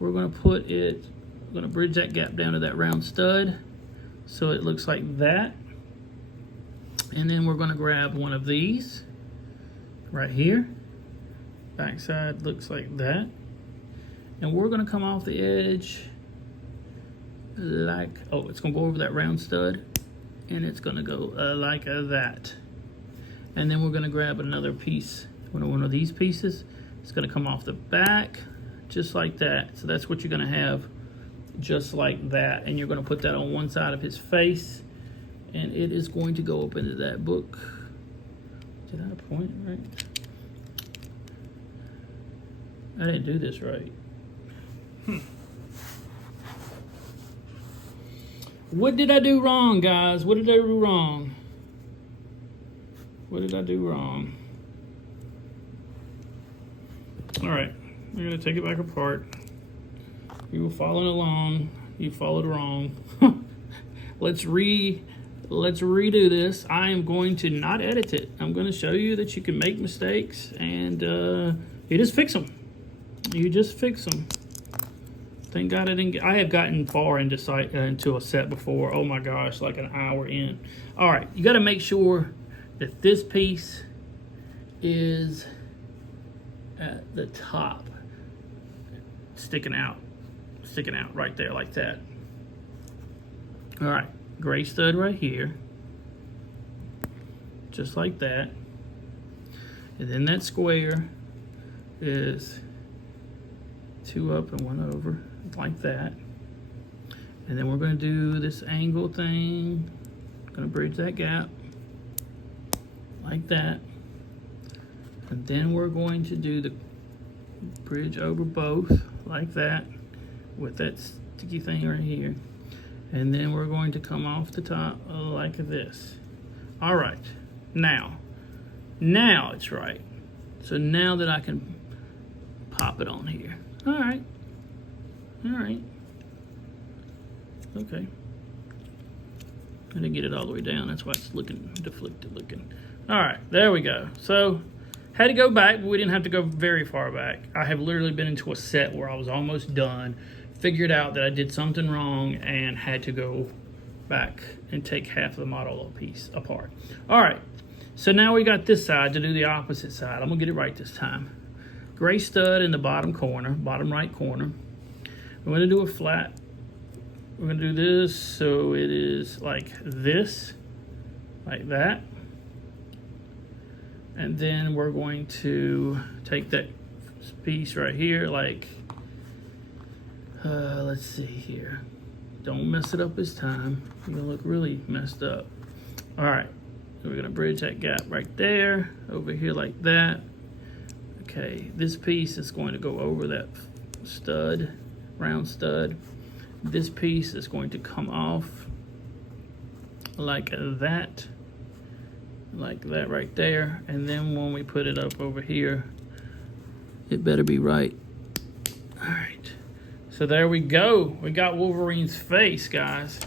We're gonna put it, we're gonna bridge that gap down to that round stud so it looks like that. And then we're gonna grab one of these right here. Backside looks like that. And we're gonna come off the edge like, oh, it's gonna go over that round stud, and it's gonna go like that. And then we're gonna grab another piece, one of these pieces. It's gonna come off the back, just like that. So that's what you're gonna have, just like that. And you're gonna put that on one side of his face, and it is going to go up into that book. Did I point it right? I didn't do this right. What did I do wrong, guys? What did I do wrong? What did I do wrong? All right, we're gonna take it back apart. You were following along. You followed wrong. Let's redo this. I am going to not edit it. I'm going to show you that you can make mistakes, and you just fix them. You just fix them. Thank God I didn't get, I have gotten far into a set before. Oh my gosh, like an hour in. All right, you got to make sure that this piece is at the top, sticking out right there like that. All right, gray stud right here, just like that. And then that square is 2 up and 1 over, like that. And then we're going to do this angle thing. Going to bridge that gap like that. And then we're going to do the bridge over both like that with that sticky thing right here. And then we're going to come off the top like this. All right, now it's right. So now that I can pop it on here. All right. Okay. I didn't get it all the way down. That's why it's looking deflected looking. All right, there we go. So had to go back, but we didn't have to go very far back. I have literally been into a set where I was almost done, figured out that I did something wrong, and had to go back and take half of the model piece apart. All right, so now we got this side to do the opposite side. I'm gonna get it right this time. Gray stud in the bottom corner, bottom right corner. We're gonna do a flat. We're gonna do this so it is like this, like that. And then we're going to take that piece right here, like, let's see here. Don't mess it up this time. You're gonna look really messed up. All right, we're gonna bridge that gap right there, over here like that. Okay, this piece is going to go over that stud, round stud. This piece is going to come off like that right there. And then when we put it up over here, it better be right. All right, so there we go. We got Wolverine's face, guys.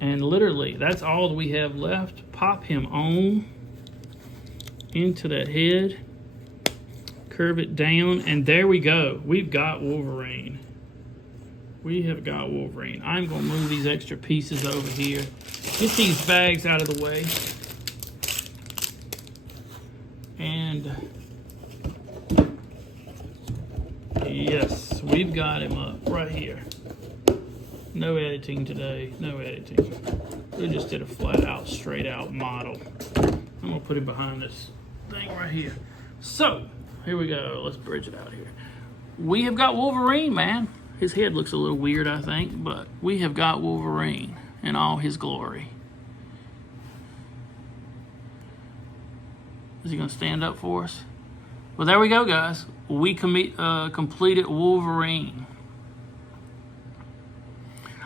And literally, that's all we have left. Pop him on into that head. Curve it down, and there we go. We've got Wolverine. We have got Wolverine. I'm going to move these extra pieces over here. Get these bags out of the way. And yes, we've got him up right here. No editing today, no editing. We just did a flat out, straight out model. I'm gonna put it behind this thing right here. So, here we go, let's bridge it out here. We have got Wolverine, man. His head looks a little weird, I think, but we have got Wolverine in all his glory. Is he gonna stand up for us? Well, there we go, guys. We completed Wolverine.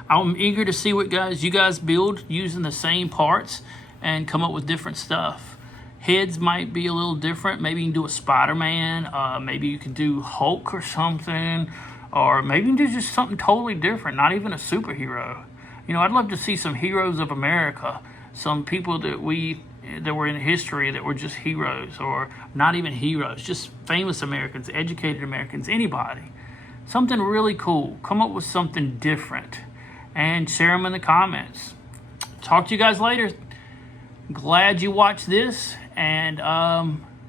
I'm eager to see what you guys build using the same parts and come up with different stuff. Heads might be a little different. Maybe you can do a Spider-Man. Maybe you can do Hulk or something. Or maybe you can do just something totally different, not even a superhero. You know, I'd love to see some heroes of America. Some people that were in history that were just heroes, or not even heroes, just famous Americans, educated Americans, anybody. Something really cool. Come up with something different and share them in the comments. Talk to you guys later. Glad you watched this, and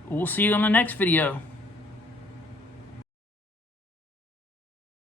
we'll see you on the next video.